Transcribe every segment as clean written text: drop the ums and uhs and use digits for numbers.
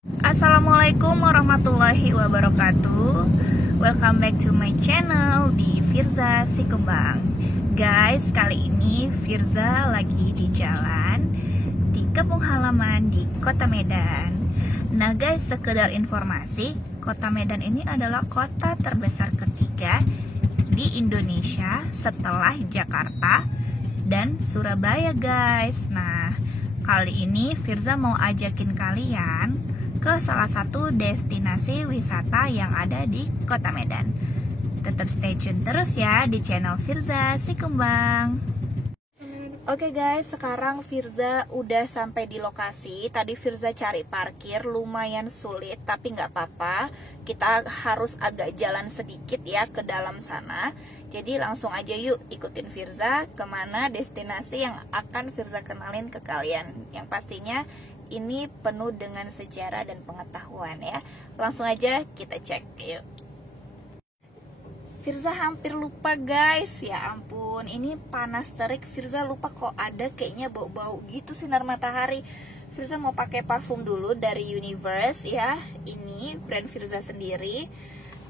Assalamualaikum warahmatullahi wabarakatuh. Welcome back to my channel di Firza Sikembang. Guys, kali ini Firza lagi di jalan di kampung halaman di Kota Medan. Nah guys, sekedar informasi, Kota Medan ini adalah kota terbesar ketiga di Indonesia setelah Jakarta dan Surabaya guys. Nah, kali ini Firza mau ajakin kalian ke salah satu destinasi wisata yang ada di Kota Medan. Tetap stay tune terus ya di channel Firza Sikembang. Oke guys, sekarang Firza udah sampai di lokasi. Tadi Firza cari parkir, lumayan sulit, tapi nggak apa-apa. Kita harus agak jalan sedikit ya ke dalam sana. Jadi langsung aja yuk ikutin Firza kemana destinasi yang akan Firza kenalin ke kalian. Yang pastinya ini penuh dengan sejarah dan pengetahuan ya. Langsung aja kita cek yuk. Firza hampir lupa guys, ya ampun, ini panas terik. Firza lupa kok ada kayaknya bau-bau gitu sinar matahari. Firza mau pakai parfum dulu dari Universe ya. Ini brand Firza sendiri.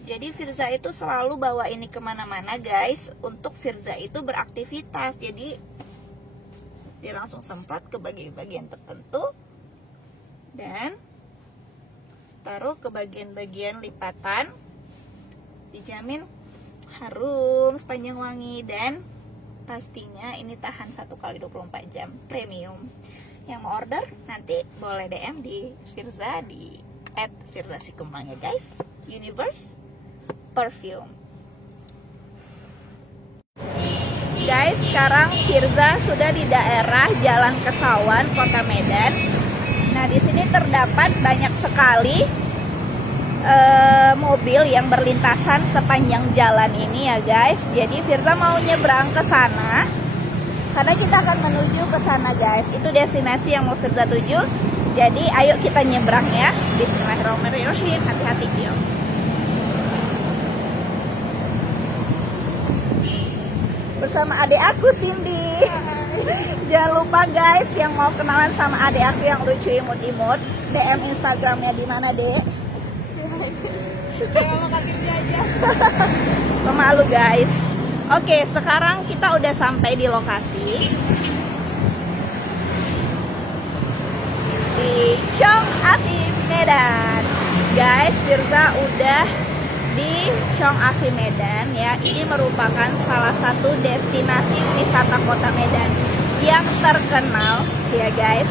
Jadi Firza itu selalu bawa ini kemana-mana guys. Untuk Firza itu beraktivitas. Jadi dia langsung semprot ke bagian-bagian tertentu dan taruh ke bagian-bagian lipatan. Dijamin harum sepanjang wangi dan pastinya ini tahan 1x24 jam, premium. Yang mau order nanti boleh DM di Firza di @firzasikembang ya guys. Universe Perfume. Guys, sekarang Firza sudah di daerah Jalan Kesawan, Kota Medan. Nah, di sini terdapat banyak sekali mobil yang berlintasan sepanjang jalan ini ya guys. Jadi Firza mau nyebrang ke sana karena kita akan menuju ke sana guys. Itu destinasi yang mau Firza tuju. Jadi ayo kita nyebrang ya. Bismillahirrahmanirrahim. Hati-hati yo. Bersama adik aku Cindy. Jangan lupa guys, yang mau kenalan sama adik aku yang lucu imut-imut, DM Instagramnya di mana dek? Pemalu guys. Oke, sekarang kita udah sampai di lokasi di Chong Afi Medan. Guys, Firza udah di Chong Afi Medan ya. Ini merupakan salah satu destinasi wisata Kota Medan yang terkenal ya guys.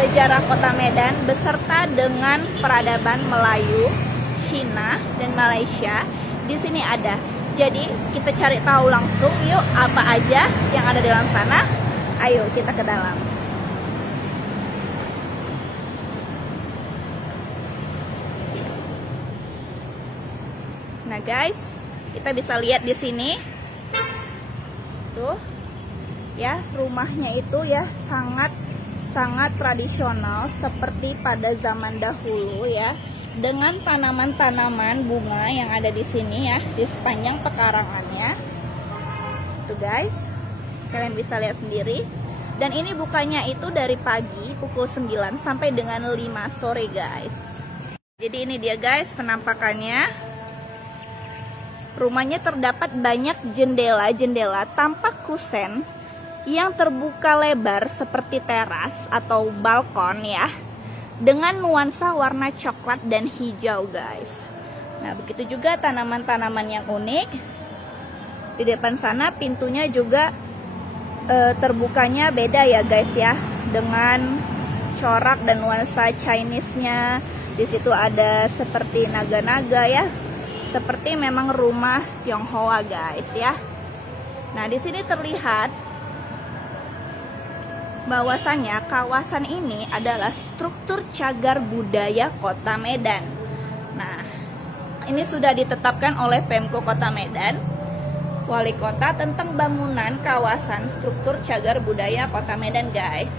Sejarah Kota Medan beserta dengan peradaban Melayu, Cina dan Malaysia di sini ada. Jadi kita cari tahu langsung yuk apa aja yang ada di dalam sana. Ayo kita ke dalam. Nah guys, kita bisa lihat di sini tuh ya, rumahnya itu ya sangat tradisional seperti pada zaman dahulu ya, dengan tanaman-tanaman bunga yang ada di sini ya di sepanjang pekarangannya. Tuh guys, kalian bisa lihat sendiri. Dan ini bukanya itu dari pagi pukul 9 sampai dengan 5 sore guys. Jadi ini dia guys penampakannya. Rumahnya terdapat banyak jendela-jendela tampak kusen yang terbuka lebar seperti teras atau balkon ya, dengan nuansa warna coklat dan hijau guys. Nah begitu juga tanaman-tanaman yang unik. Di depan sana pintunya juga terbukanya beda ya guys ya, dengan corak dan nuansa Chinese-nya. Di situ ada seperti naga-naga ya, seperti memang rumah Tionghoa guys ya. Nah di sini terlihat bahwasanya kawasan ini adalah struktur cagar budaya Kota Medan. Nah, ini sudah ditetapkan oleh Pemko Kota Medan, Wali Kota, tentang bangunan kawasan struktur cagar budaya Kota Medan guys.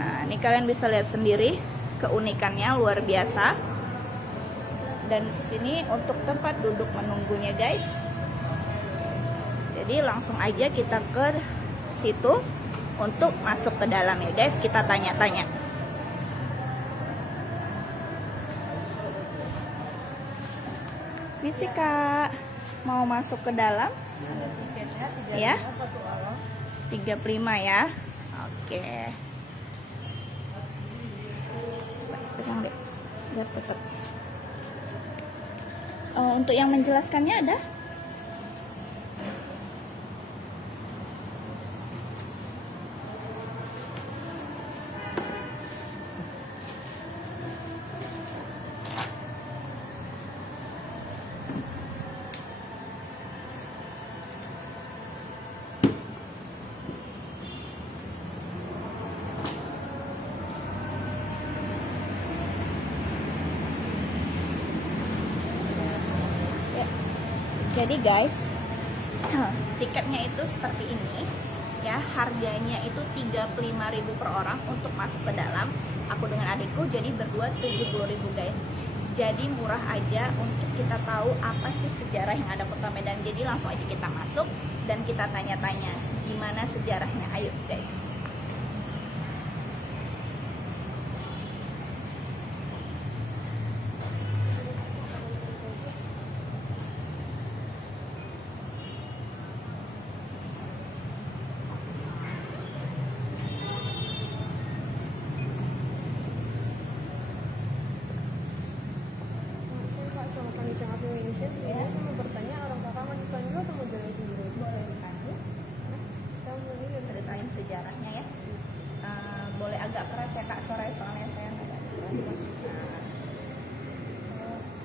Nah, ini kalian bisa lihat sendiri keunikannya luar biasa. Dan di sini untuk tempat duduk menunggunya guys. Jadi langsung aja kita ke situ untuk masuk ke dalam ya guys. Kita tanya-tanya. Misi Kak, mau masuk ke dalam? Ya, 35 ya. Oke. Pegang deh, biar tetap. Untuk yang menjelaskannya ada? Jadi guys, tiketnya itu seperti ini ya, harganya itu 35.000 per orang untuk masuk ke dalam. Aku dengan adikku jadi berdua 70.000 guys. Jadi murah aja untuk kita tahu apa sih sejarah yang ada Kota Medan. Jadi langsung aja kita masuk dan kita tanya-tanya gimana sejarahnya. Ayo guys. Saya mau bertanya, orang kakak mau dipanggil atau mau jalan sendiri? Boleh dipanggil. Ceritain sejarahnya ya. Boleh agak keras ya Kak, sore soalnya saya nggak ada.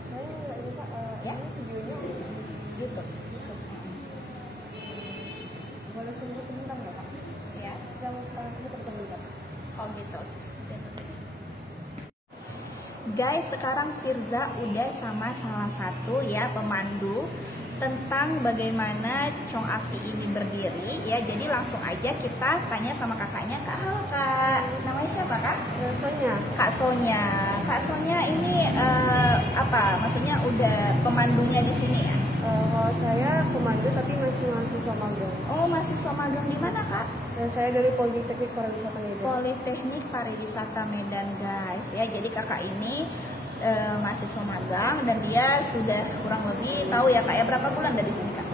Saya nggak ini Kak, Ya? ini videonya YouTube. Boleh tunggu sebentar nggak Kak? Ya. Yang kita terlibat. Oh gitu. Guys, sekarang Firza udah sama salah satu ya pemandu tentang bagaimana Chong Afi ini berdiri ya. Jadi langsung aja kita tanya sama kakaknya. Kak, halo Kak, namanya siapa Kak? Sonya. Kak Sonya. Kak Sonya ini apa? Maksudnya udah pemandunya di sini ya? Kalau saya pemandu tapi masih mahasiswa magang. Oh, mahasiswa magang di mana Kak? Dan saya dari Politeknik Pariwisata Medan. Politeknik Pariwisata Medan guys ya. Jadi kakak ini mahasiswa magang dan dia sudah kurang lebih tahu ya Kak ya, berapa bulan dari sini Kak?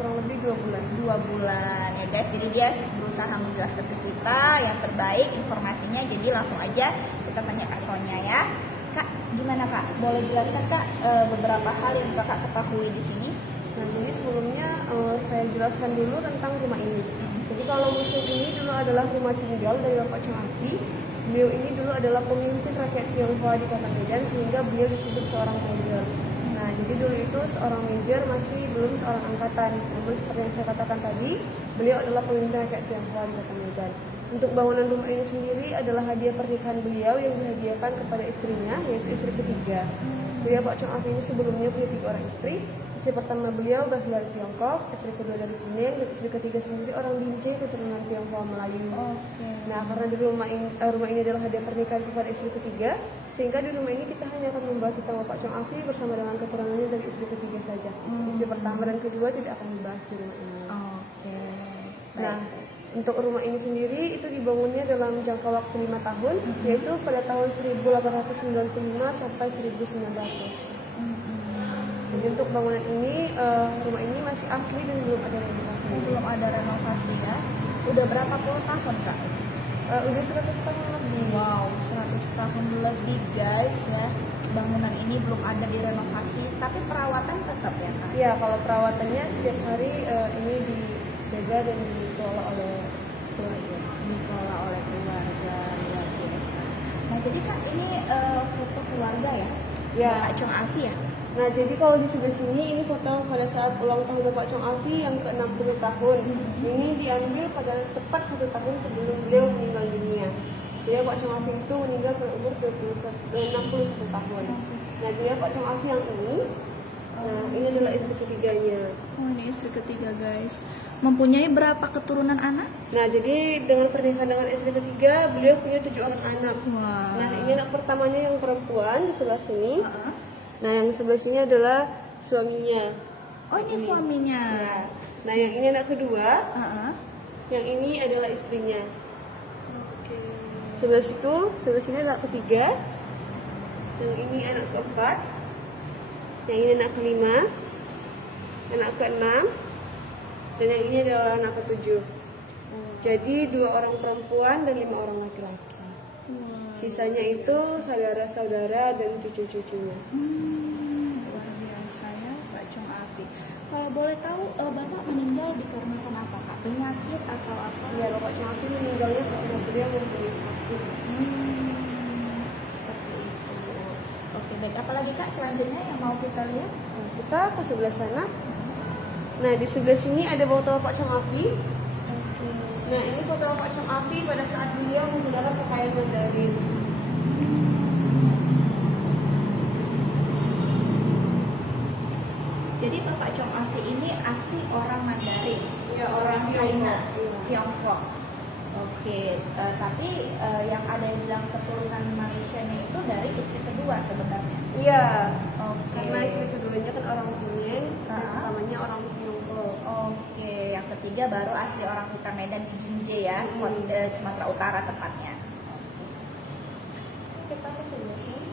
Kurang lebih 2 bulan. 2 bulan ya guys. Jadi dia berusaha menjelaskan ke kita yang terbaik informasinya. Jadi langsung aja kita tanya Kak Sonya ya. Kak, gimana Kak? Boleh jelaskan Kak beberapa hal yang Kakak ketahui di sini? Nah, jadi sebelumnya saya jelaskan dulu tentang rumah ini. Jadi kalau museum ini dulu adalah rumah tinggal dari Bapak Chong Afi. Beliau ini dulu adalah pemimpin rakyat Tionghoa di Kota Medan sehingga beliau disebut seorang major. Nah, jadi dulu itu seorang major masih belum seorang angkatan. Namun seperti yang saya katakan tadi, beliau adalah pemimpin rakyat Tionghoa di Kota Medan. Untuk bangunan rumah ini sendiri adalah hadiah pernikahan beliau yang dihadiahkan kepada istrinya, yaitu istri ketiga. Jadi Pak Chong Afi ini sebelumnya punya 3 orang istri. Istri pertama beliau berasal dari Tiongkok, istri kedua dari Penang, dan istri ketiga sendiri orang Binjai keturunan Tionghoa Melayu. Nah, karena di rumah ini adalah hadiah pernikahan kepada istri ketiga, sehingga di rumah ini kita hanya akan membahas tentang Pak Chong Afi bersama dengan keturunannya dari istri ketiga saja. Istri pertama dan kedua tidak akan dibahas di rumah ini. Nah, untuk rumah ini sendiri itu dibangunnya dalam jangka waktu 5 tahun, yaitu pada tahun 1895 sampai 1900. Jadi untuk bangunan ini, rumah ini masih asli dan belum ada renovasi. Belum ada renovasi ya. Udah berapa puluh tahun Kak? Udah 100 tahun lebih. Wow, 100 tahun lebih guys ya. Bangunan ini belum ada direnovasi, tapi perawatan tetap ya Kak? Iya, kalau perawatannya setiap hari ini dijaga dan dikelola oleh keluarga. Dikelola oleh keluarga, luar biasa. Nah jadi Kak, ini foto keluarga ya? Ya. Pak Chong Afi ya? Nah, jadi kalau di sebelah sini ini foto pada saat ulang tahun Bapak Chong Afi yang ke-60 tahun. Ini diambil pada tepat 1 tahun sebelum beliau meninggal dunia. Jadi Pak Chong Afi itu meninggal pada umur 61 tahun. Nah, jadi Pak Chong Afi yang ini, ini adalah istri ketiganya. Oh, ini istri ketiga guys. Mempunyai berapa keturunan anak? Nah, jadi dengan pernikahan dengan istri ketiga, beliau punya 7 orang anak. Wow. Nah, ini anak pertamanya yang perempuan di sebelah sini. Nah, yang sebelah sini adalah suaminya. Oh, ini suaminya. Nah, yang ini anak kedua. Yang ini adalah istrinya. Sebelah situ, sebelah sini anak ketiga. Yang ini anak keempat. Yang ini anak kelima, anak keenam, dan yang ini adalah anak ketujuh. Jadi 2 orang perempuan dan 5 orang laki-laki. Sisanya itu saudara-saudara dan cucu-cucunya. Luar biasa ya Pak Chong Afi. Kalau boleh tahu Bapak meninggal dikarenakan apa Kak? Penyakit atau apa? Ya, Bapak Chong Afi meninggalnya karena beliau mempunyai sakit. Seperti itu. Oke baik, apalagi Kak selanjutnya yang mau kita lihat? Nah, kita ke sebelah sana. Nah, di sebelah sini ada foto Pak Chong Afi. Nah, ini foto Pak Chong Afi pada saat beliau menggunakan pakaian Mandarin. Jadi Bapak Chong Afi ini asli orang Mandarin, Ya, orang China, Iya. Tiongkok. Oke, tapi yang ada yang bilang keturunan Malaysia itu dari istri kedua sebenarnya. Iya. Oke. Karena istri keduanya kan orang Penang, istri Ah. pertamanya orang Tiongkok. Oke, yang ketiga baru asli orang Hutan Medan di Binjai ya, Sumatera Utara tepatnya. Kita ke sebelah sini.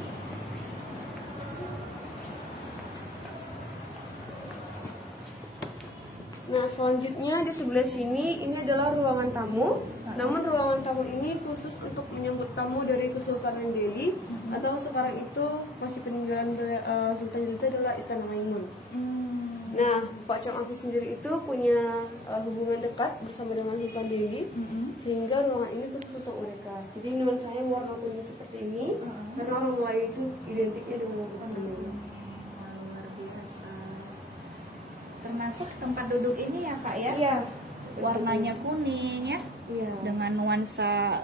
Nah, selanjutnya di sebelah sini ini adalah ruangan tamu. Namun ruangan tamu ini khusus untuk menyambut tamu dari Kesultanan Delhi atau sekarang itu masih peninggalan Sultan Delhi itu adalah Istana Maimun. Nah, Pak Chong Afi sendiri itu punya hubungan dekat bersama dengan Sultan Delhi, sehingga ruangan ini khusus untuk mereka. Jadi nuansanya warna kuning seperti ini, karena orang Melayu itu identiknya dengan Sultan Delhi. Luar biasa. Termasuk tempat duduk ini ya Kak ya? Iya. Warnanya kuning ya, Iya. dengan nuansa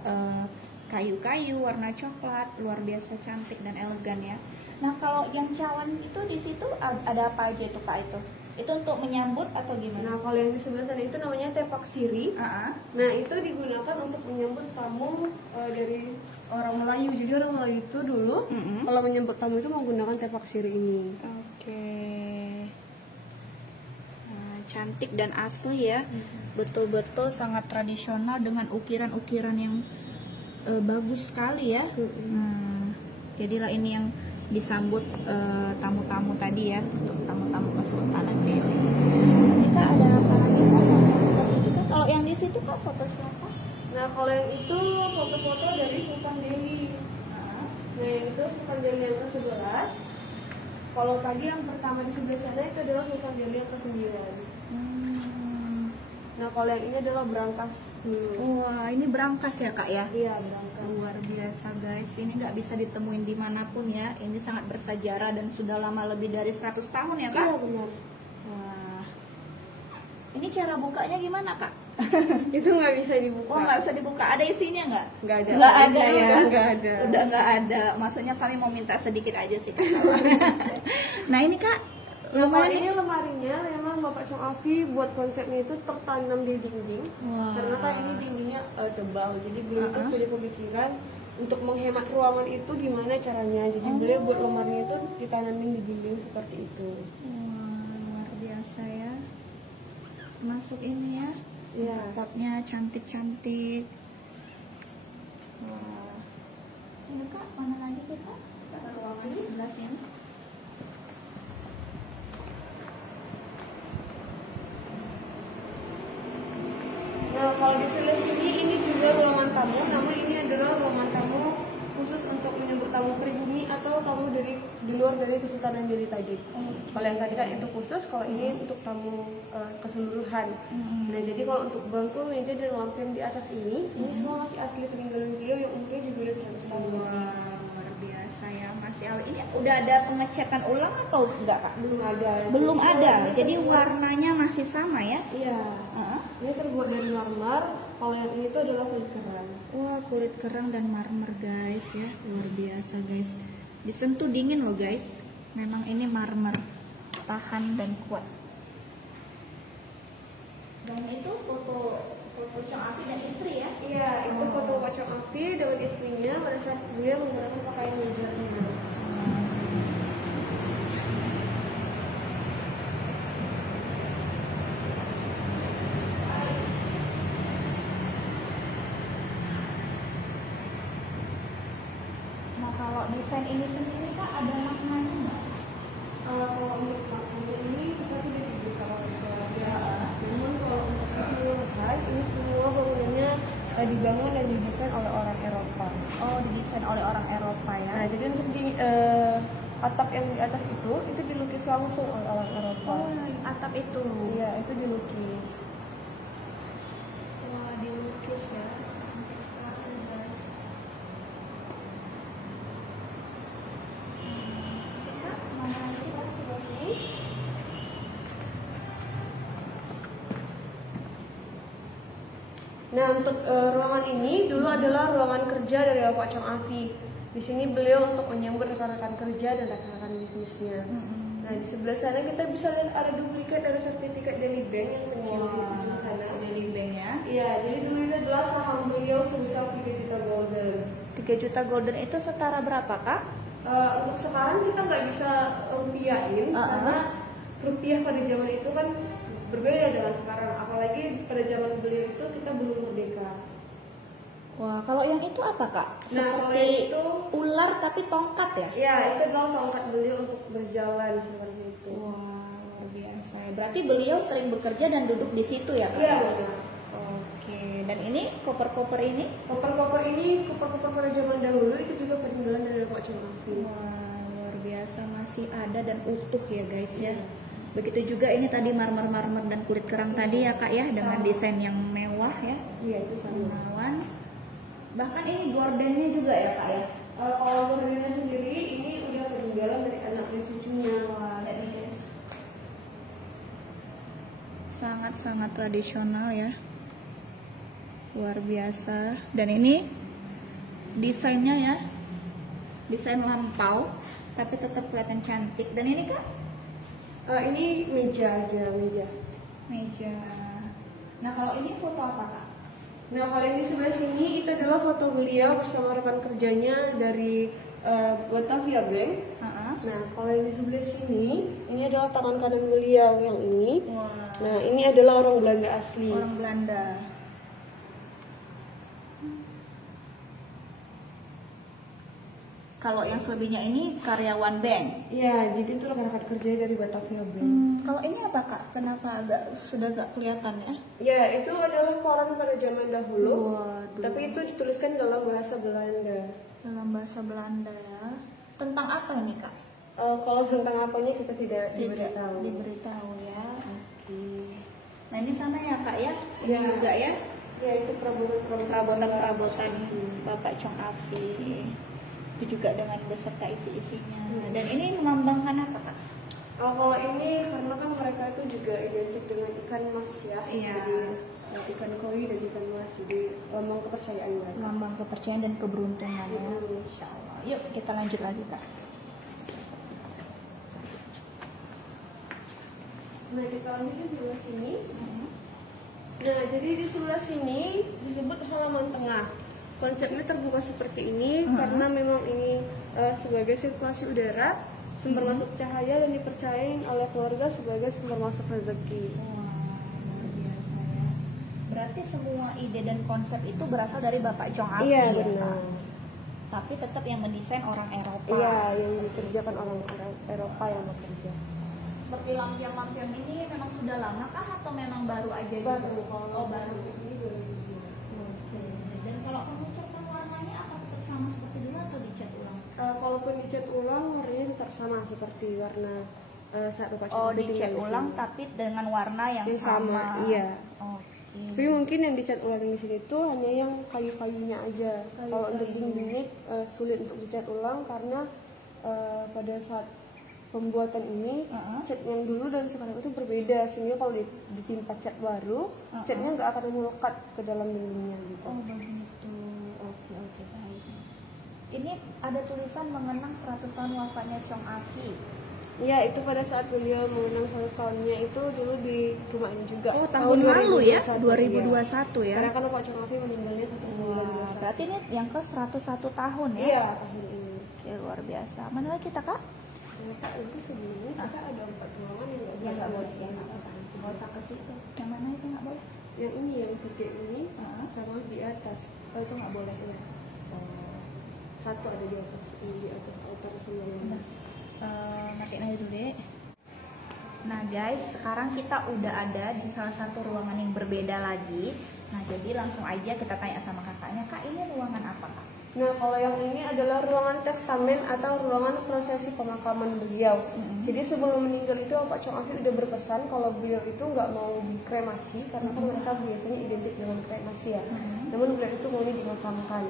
kayu-kayu, warna coklat, luar biasa cantik dan elegan ya. Nah kalau yang cawan itu di situ ada apa aja itu Kak itu? Itu untuk menyambut atau Nah, gimana? kalau yang di sebelah sana itu namanya tepak siri. Nah, itu digunakan untuk menyambut tamu dari orang Melayu. Jadi orang Melayu itu dulu kalau menyambut tamu itu menggunakan tepak siri ini. Oke. Nah, cantik dan asli ya. Betul-betul sangat tradisional dengan ukiran-ukiran yang bagus sekali ya. Nah, jadilah ini yang disambut tamu-tamu tadi ya, untuk tamu-tamu Kesultanan Delhi. Kita ada apa lagi Kak? Foto juga. Kalau yang di situ Kak foto siapa? Nah, kalau yang itu foto-foto dari Sultan Delhi. Nah, yang itu Sultan Delhi yang ke-11. Kalau tadi yang pertama di sebelah sana itu adalah Sultan Delhi yang ke-9. Nah, kalau yang ini adalah berangkas dulu. Wah, ini berangkas ya Kak ya? Iya, berangkas. Luar biasa guys, ini nggak bisa ditemuin dimanapun ya. Ini sangat bersejarah dan sudah lama lebih dari 100 tahun ya Kak? Iya, benar. Wah, ini cara bukanya gimana Kak? Itu nggak bisa dibuka. Oh nggak bisa dibuka, ada isinya nggak? Nggak ada. Nggak ada Isinya ya? nggak ada. Udah nggak ada, maksudnya kami mau minta sedikit aja sih Kak. Nah ini Kak, Nah, kalau lumayan ini lemarinya memang Bapak Chong Afi buat konsepnya itu tertanam di dinding. Wah. Karena kan ini dindingnya tebal, jadi beliau itu punya pemikiran untuk menghemat ruangan itu gimana caranya. Jadi beliau buat lemarinya itu ditanamin di dinding seperti itu. Wah, luar biasa ya. Masuk ini ya. Iya. Potnya cantik-cantik. Wah. Ini Kak, mana lagi tuh Kak? Ruangan di sebelah sini. Nah, kalau di sebelah sini ini juga ruangan tamu, namun ini adalah ruangan tamu khusus untuk menyambut tamu pribumi atau tamu dari di luar dari Kesultanan Delhi tadi. Kalau yang tadi kan itu khusus, kalau ini untuk tamu keseluruhan. Nah, jadi kalau untuk bangku, meja dan lampu yang di atas ini semua masih asli peninggalan beliau yang umurnya juga udah 100 tahun. Wah, luar biasa ya Mas Yal. Ini udah ada pengecekan ulang atau enggak Kak? Belum ada. Belum ada. Ini Jadi terbuat- warnanya masih sama ya? Iya. Heeh. Ini terbuat dari marmer. Kalau yang ini tuh adalah kulit kerang. Wah, kulit kerang dan marmer guys ya. Luar biasa guys. Disentuh dingin loh guys. Memang ini marmer tahan dan kuat. Dan itu foto Chong Afi dan istri ya? Iya, itu foto Pak Chong Afi dengan istrinya pada saat beliau menggunakan pakaian hijab ini. Nah kalau desain ini sendiri Kak ada maknanya nggak? Kalau dibangun dan didesain oleh orang Eropa. Oh, didesain oleh orang Eropa ya. Nah, jadi untuk di atap yang di atas itu dilukis langsung oleh orang Eropa. Oh, atap itu. Iya, itu dilukis. Wah, dilukis ya. Cantik sekali, guys. Kita mana lagi Pak, sebelah ini? Nah, untuk ruangan ini dulu adalah ruangan kerja dari Bapak Chong Afi. Di sini beliau untuk menyambut rekan-rekan kerja dan rekan-rekan bisnisnya. Nah, di sebelah sana kita bisa lihat ada duplikat dari sertifikat Daily Bank yang kecil di ujung sana. Daily Bank ya. Iya, jadi dulu itu adalah saham beliau sebesar 3 juta golden. 3 juta golden itu setara berapa, Kak? Untuk sekarang kita nggak bisa rupiahin karena rupiah pada zaman itu kan berbeda dengan sekarang. Apalagi pada zaman beliau itu kita belum merdeka. Wah, kalau yang itu apa, Kak? Nah, kalau Seperti yang itu ular tapi tongkat ya? ya, itu adalah tongkat beliau untuk berjalan seperti itu. Wah, luar biasa. Berarti beliau sering bekerja dan duduk di situ ya, Kak? Iya, benar. Oke, dan ini koper-koper ini? Koper-koper ini, koper-koper pada zaman dahulu itu juga peninggalan dari Pak Chong Afi. Wah, luar biasa, masih ada dan utuh ya guys ya. Begitu juga ini tadi marmer-marmer dan kulit kerang tadi ya, Kak ya, dengan desain yang mewah ya. Iya, itu sama. Menawan. Bahkan ini gordennya juga ya, Kak ya. Kalau gordennya sendiri ini udah peninggalan dari anak dan cucunya. Wah, dari guys. Sangat-sangat tradisional ya. Luar biasa. Dan ini desainnya ya, desain lampau tapi tetap kelihatan cantik. Dan ini, Kak, Ini meja aja, meja. meja. Nah, kalau ini foto apa, Kak? Nah, kalau yang di sebelah sini itu adalah foto beliau bersama rekan kerjanya dari Batavia Bank. Nah, kalau yang di sebelah sini, ini adalah tangan kanan beliau yang ini. Wah, Nah, ini adalah orang Belanda asli. orang Belanda. Kalau yang selebihnya ini karyawan bank. Ya, jadi itu rekan-rekan kerja dari Batavia Bank. Kalau ini apa, Kak? Kenapa sudah agak kelihatan ya? Ya, itu adalah koran pada zaman dahulu. Waduh. Tapi itu dituliskan dalam bahasa Belanda. Dalam bahasa Belanda ya. Tentang apa ini, Kak? Kalau tentang apanya kita tidak diberitahu. Diberitahu ya. Oke. Nah, ini sana ya, Kak ya. Ini Ya. juga ya. Ya, itu Perabotan Bapak Chong Afi. Itu juga dengan beserta isi-isinya. Dan ini melambangkan apa, Kak? Kalau ini karena kan mereka itu juga identik dengan ikan mas ya. Iya. Jadi ikan koi dan ikan mas, jadi lambang kepercayaan mereka. Lambang kepercayaan dan keberuntungan ya. Insya Allah. Yuk kita lanjut lagi, Kak. Nah, kita lanjut di sebelah sini. Nah, jadi di sebelah sini disebut halaman tengah. Konsepnya terbuka seperti ini karena memang ini sebagai sirkulasi udara, sumber masuk cahaya dan dipercayai oleh keluarga sebagai sumber masuk rezeki. Wah, luar biasa ya. Berarti semua ide dan konsep itu berasal dari Bapak Chong Afi Iya, ya, benar. Kak? Tapi tetap yang mendesain orang Eropa. Iya, yang dikerjakan orang Eropa yang bekerja. Seperti lampion-lampion ini memang sudah lama kah atau memang baru aja gitu? Baru. Oh, baru. Ini 2002. Oke. Dan kalau kamu catkan warnanya apa tetap sama seperti dulu atau dicat ulang? Kalaupun dicat ulang warnanya tetap sama seperti warna saat Bapak Chong Oh, Afi dicat tinggal di ulang sini. tapi dengan warna yang Yang sama, iya. Oke. Tapi mungkin yang dicat ulang di sini tuh hanya yang kayu-kayunya aja. Kalau untuk dindingnya sulit untuk dicat ulang karena pada saat pembuatan ini cat yang dulu dan sekarang itu berbeda, sehingga kalau ditimpa cat baru, catnya nggak akan melekat ke dalam dindingnya gitu. Oh, begitu. Oke, baik. Ini ada tulisan mengenang 100 tahun wafatnya Chong Afi. Iya, itu pada saat beliau mengenang 100 tahunnya itu dulu di rumah ini juga. Oh, tahun lalu ya, 2021 2021 ya. Karena kan Pak Chong Afi meninggalnya 1921. Berarti ini yang ke 101 tahun ya? Iya, tahun ini. Oke, luar biasa. Mana lagi kita, Kak? Ternyata itu sebelumnya kita ada 4 ruangan yang Nggak boleh, ya nggak apa-apa. Nggak usah ke situ. Yang mana itu nggak boleh? Yang ini yang gede ini sama di atas. Oh, itu nggak boleh ya. Satu ada di atas, ini di atas altar sembahyang. Matiin aja dulu deh. Nah guys, sekarang kita udah ada di salah satu ruangan yang berbeda lagi. Nah, jadi langsung aja kita tanya sama kakaknya, Kak, ini ruangan apa, Kak? Nah, kalau yang ini adalah ruangan testamen atau ruangan prosesi pemakaman beliau. Jadi sebelum meninggal itu Pak Chong Afi udah berpesan kalau beliau itu nggak mau dikremasi karena kan mereka biasanya identik dengan kremasi ya. Namun beliau itu maunya dimakamkan.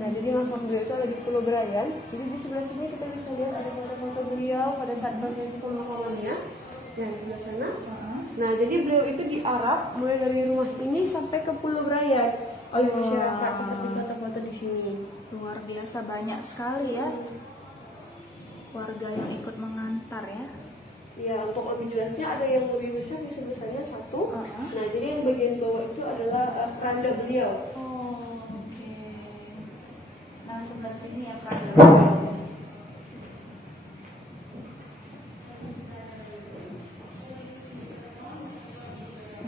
Nah, jadi makam beliau itu ada di Pulau Brayan. Jadi di sebelah sini kita bisa lihat ada foto-foto beliau pada saat prosesi pemakamannya. Nah, di sebelah sana. Nah, jadi beliau itu diarak mulai dari rumah ini sampai ke Pulau Brayan oleh masyarakat seperti foto-foto di sini. Luar biasa, banyak sekali ya warga yang ikut mengantar ya. Ya, untuk lebih jelasnya ada yang lebih besar di sebesarnya satu. Nah, jadi yang bagian bawah itu adalah keranda beliau. Oh, oke. Nah, sebelah sini ya keranda beliau.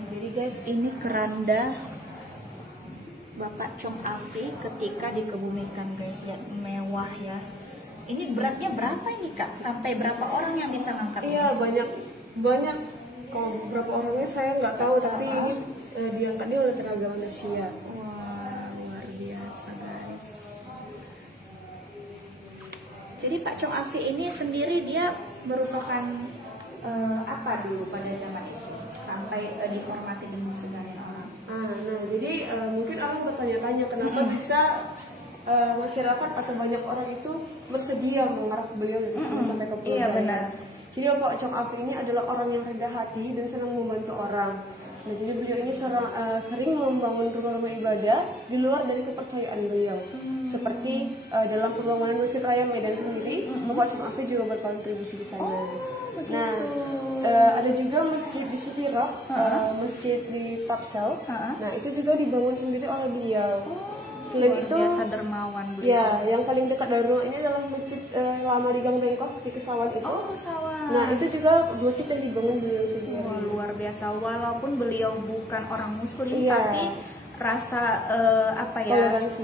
Jadi guys, ini keranda Bapak Chong Afi ketika dikebumikan guys ya, mewah ya. Ini beratnya berapa ini Kak? Sampai berapa orang yang bisa ngangkat? Iya, banyak. Kalau berapa orangnya saya nggak tahu, tapi ini diangkatnya oleh tenaga manusia. Wah, luar biasa guys. Jadi Pak Chong Afi ini sendiri dia merupakan apa dulu pada zaman itu sampai dihormati dengan segala orang? Nah, jadi mungkin orang bertanya-tanya kenapa bisa masyarakat atau banyak orang itu bersedia mengarak beliau gitu sampai ke Pulau. Iya benar. Jadi Pak Chong Afi ini adalah orang yang rendah hati dan senang membantu orang. Nah, jadi beliau ini sering membangun rumah-rumah ibadah di luar dari kepercayaan beliau. Seperti dalam Perbangunan Masjid Raya Medan sendiri, Bapak Chong Afi juga berkontribusi di sana. Nah, ada juga masjid di Sutiro, masjid di Tapsel. Nah, itu juga dibangun sendiri oleh beliau. Selain itu, biasa dermawan beliau. Ya, yang paling dekat dari rumah ini adalah masjid lama di Gang Bengkok di Kesawan itu. Oh, Kesawan. Nah, itu juga masjid yang dibangun beliau sendiri. Wah, luar biasa. Walaupun beliau bukan orang Muslim, Iya. tapi rasa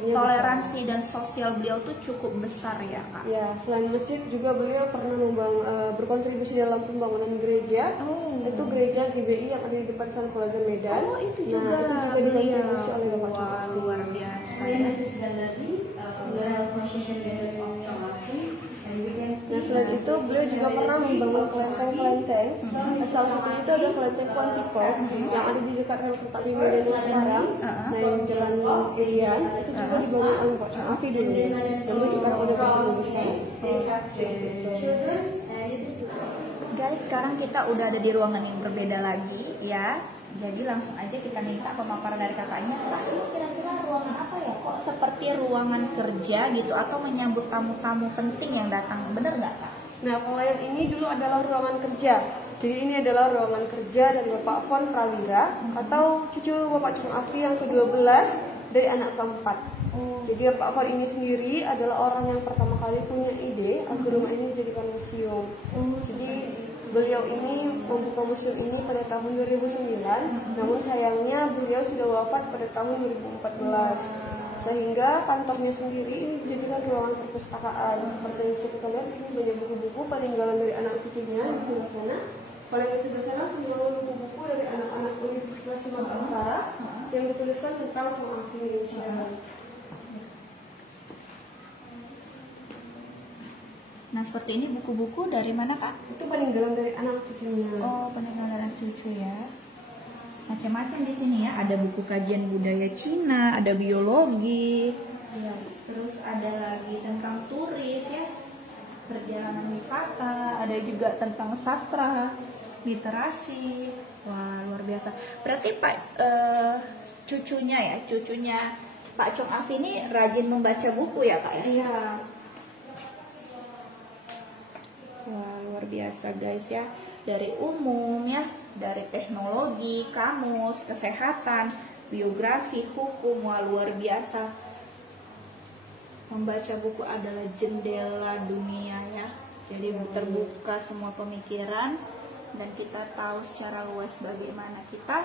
toleransi dan sosial beliau tuh cukup besar ya Kak. Ya, selain masjid juga beliau pernah berkontribusi dalam pembangunan gereja. Itu gereja GBI yang ada di depan Sun Plaza Medan. Oh, itu juga. Nah, itu juga dikontribusi oleh Bapak Chong Afi. Luar biasa. Nah, selain itu beliau juga pernah membangun kelenteng-kelenteng. Salah satunya itu ada kelenteng Kuantikos yang ada di dekat rel kereta di Medan sekarang. Nah, yang jalan Irian itu juga dibangun oleh Pak Chong Afi dulu. Namun sekarang udah terlalu besar. Guys, sekarang kita udah ada di ruangan yang berbeda lagi ya. Jadi langsung aja kita minta pemaparan dari kakaknya. Kak, ini kira-kira ruangan apa ya? Kok seperti ruangan kerja gitu atau menyambut tamu-tamu penting yang datang? Bener nggak Kak? Nah, kalau yang ini dulu adalah ruangan kerja. Jadi ini adalah ruangan kerja dari Bapak Fon Prawira atau cucu Bapak Chong Afi yang ke-12 dari anak keempat. Jadi Bapak Fon ini sendiri adalah orang yang pertama kali punya ide agar rumah ini dijadikan museum. Jadi beliau ini membuka museum ini pada tahun 2009, namun sayangnya beliau sudah wafat pada tahun 2014. Sehingga kantornya sendiri ini dijadikan ruangan perpustakaan. Seperti yang bisa kita lihat di sini banyak buku-buku peninggalan dari anak cucunya di sebelah sana. Pada yang sebelah sana semua buku-buku dari anak-anak Universitas Sumatera Utara yang dituliskan tentang Chong Afi Indonesia. Nah, seperti ini buku-buku dari mana Kak? Itu peninggalan dari anak cucunya. Oh, peninggalan anak cucu ya. Macam-macam di sini ya. Ada buku kajian budaya Cina, ada biologi. Ya. Terus ada lagi tentang turis ya. Perjalanan wisata, ada juga tentang sastra, literasi. Wah, luar biasa. Berarti Pak cucunya Pak Chong Afi ini rajin membaca buku ya Kak ya? Iya. Wah, luar biasa guys ya. Dari umum ya, dari teknologi, kamus, kesehatan, biografi, hukum. Wah, luar biasa. Membaca buku adalah jendela dunia ya. Jadi terbuka semua pemikiran dan kita tahu secara luas bagaimana kita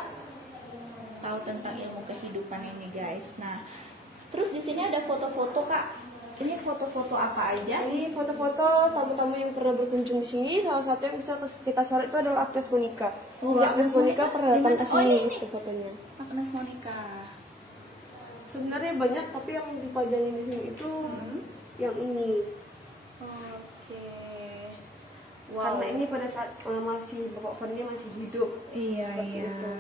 tahu tentang ilmu kehidupan ini guys. Nah, terus di sini ada foto-foto Kak. Ini foto-foto apa aja? Ini foto-foto tamu-tamu yang pernah berkunjung di sini. Salah satu yang bisa kita sorot itu adalah Agnes Monica. Oh, Agnes Monica pernah datang ke sini ini itu fotonya. Agnes Monica. sebenarnya banyak, tapi yang dipajangin di sini itu yang ini. Oke. Karena ini pada saat masih Bapak Fernie masih hidup. Iya, iya. Itu.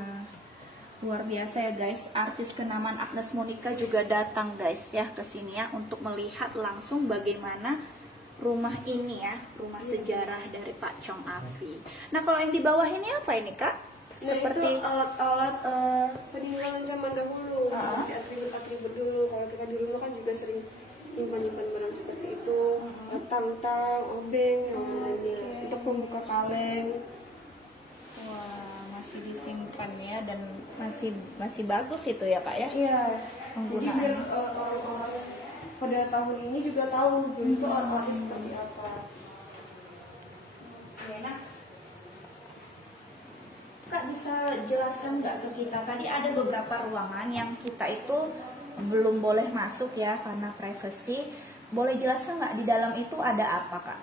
Luar biasa ya guys, artis kenamaan Agnes Monica juga datang guys ya ke sini ya untuk melihat langsung bagaimana rumah ini ya, rumah sejarah dari Pak Chong Afi. Nah kalau yang di bawah ini apa ini Kak? Nah, Seperti itu alat-alat peninggalan zaman dahulu, atribut-atribut dulu. Kalau kita di rumah kan juga sering nyimpan barang seperti itu, tang-tang, obeng, yang lainnya. Untuk pembuka kaleng. wah, masih disimpan ya dan masih bagus itu ya Kak ya? Iya. Jadi biar Penggunaan. orang-orang pada tahun ini juga tahu dulu itu orang-orang seperti apa. Enak. Kak bisa jelaskan nggak ke kita, tadi ada beberapa ruangan yang kita itu belum boleh masuk ya karena privacy. Boleh jelaskan nggak di dalam itu ada apa Kak?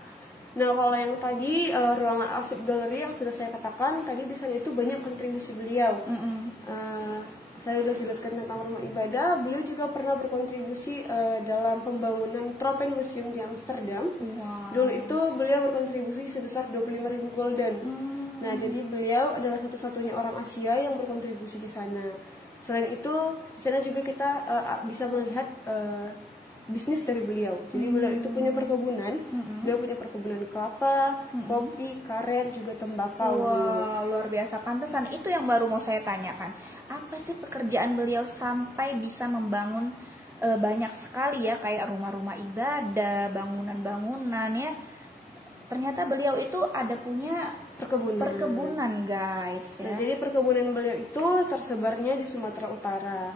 Nah, kalau yang tadi ruangan arsip galeri yang sudah saya katakan tadi, di sana itu banyak kontribusi beliau. Saya sudah jelaskan tentang rumah ibadah. Beliau juga pernah berkontribusi dalam pembangunan Tropenmuseum di Amsterdam. Wow. Dulu itu beliau berkontribusi sebesar 25.000 gulden. Nah, jadi beliau adalah satu-satunya orang Asia yang berkontribusi di sana. Selain itu, di sana juga kita bisa melihat bisnis dari beliau. Jadi beliau itu punya perkebunan. Beliau punya perkebunan kelapa, kopi, karet, juga tembakau. Wah, luar biasa. Pantesan itu yang baru mau saya tanyakan. Apa sih pekerjaan beliau sampai bisa membangun banyak sekali ya kayak rumah-rumah ibadah, bangunan-bangunan ya. Ternyata beliau itu ada punya perkebunan guys ya. Nah, jadi perkebunan beliau itu tersebarnya di Sumatera Utara.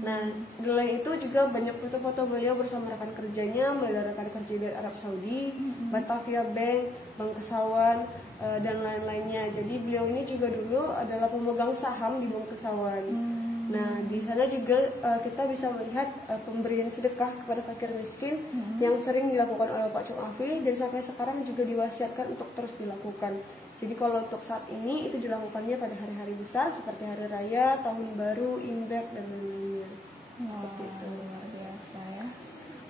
Nah, di lain itu juga banyak foto-foto beliau bersama rekan kerjanya, mulai rekan kerja dari Arab Saudi, Batavia Bank, Bank Kesawan, dan lain-lainnya. Jadi beliau ini juga dulu adalah pemegang saham di Bank Kesawan. Nah, di sana juga kita bisa melihat pemberian sedekah kepada fakir miskin yang sering dilakukan oleh Pak Chong Afi, dan sampai sekarang juga diwasiatkan untuk terus dilakukan. Jadi kalau untuk saat ini itu dilakukannya pada hari-hari besar seperti hari raya, tahun baru, Imlek, dan lain-lainnya. Seperti itu. Luar biasa ya.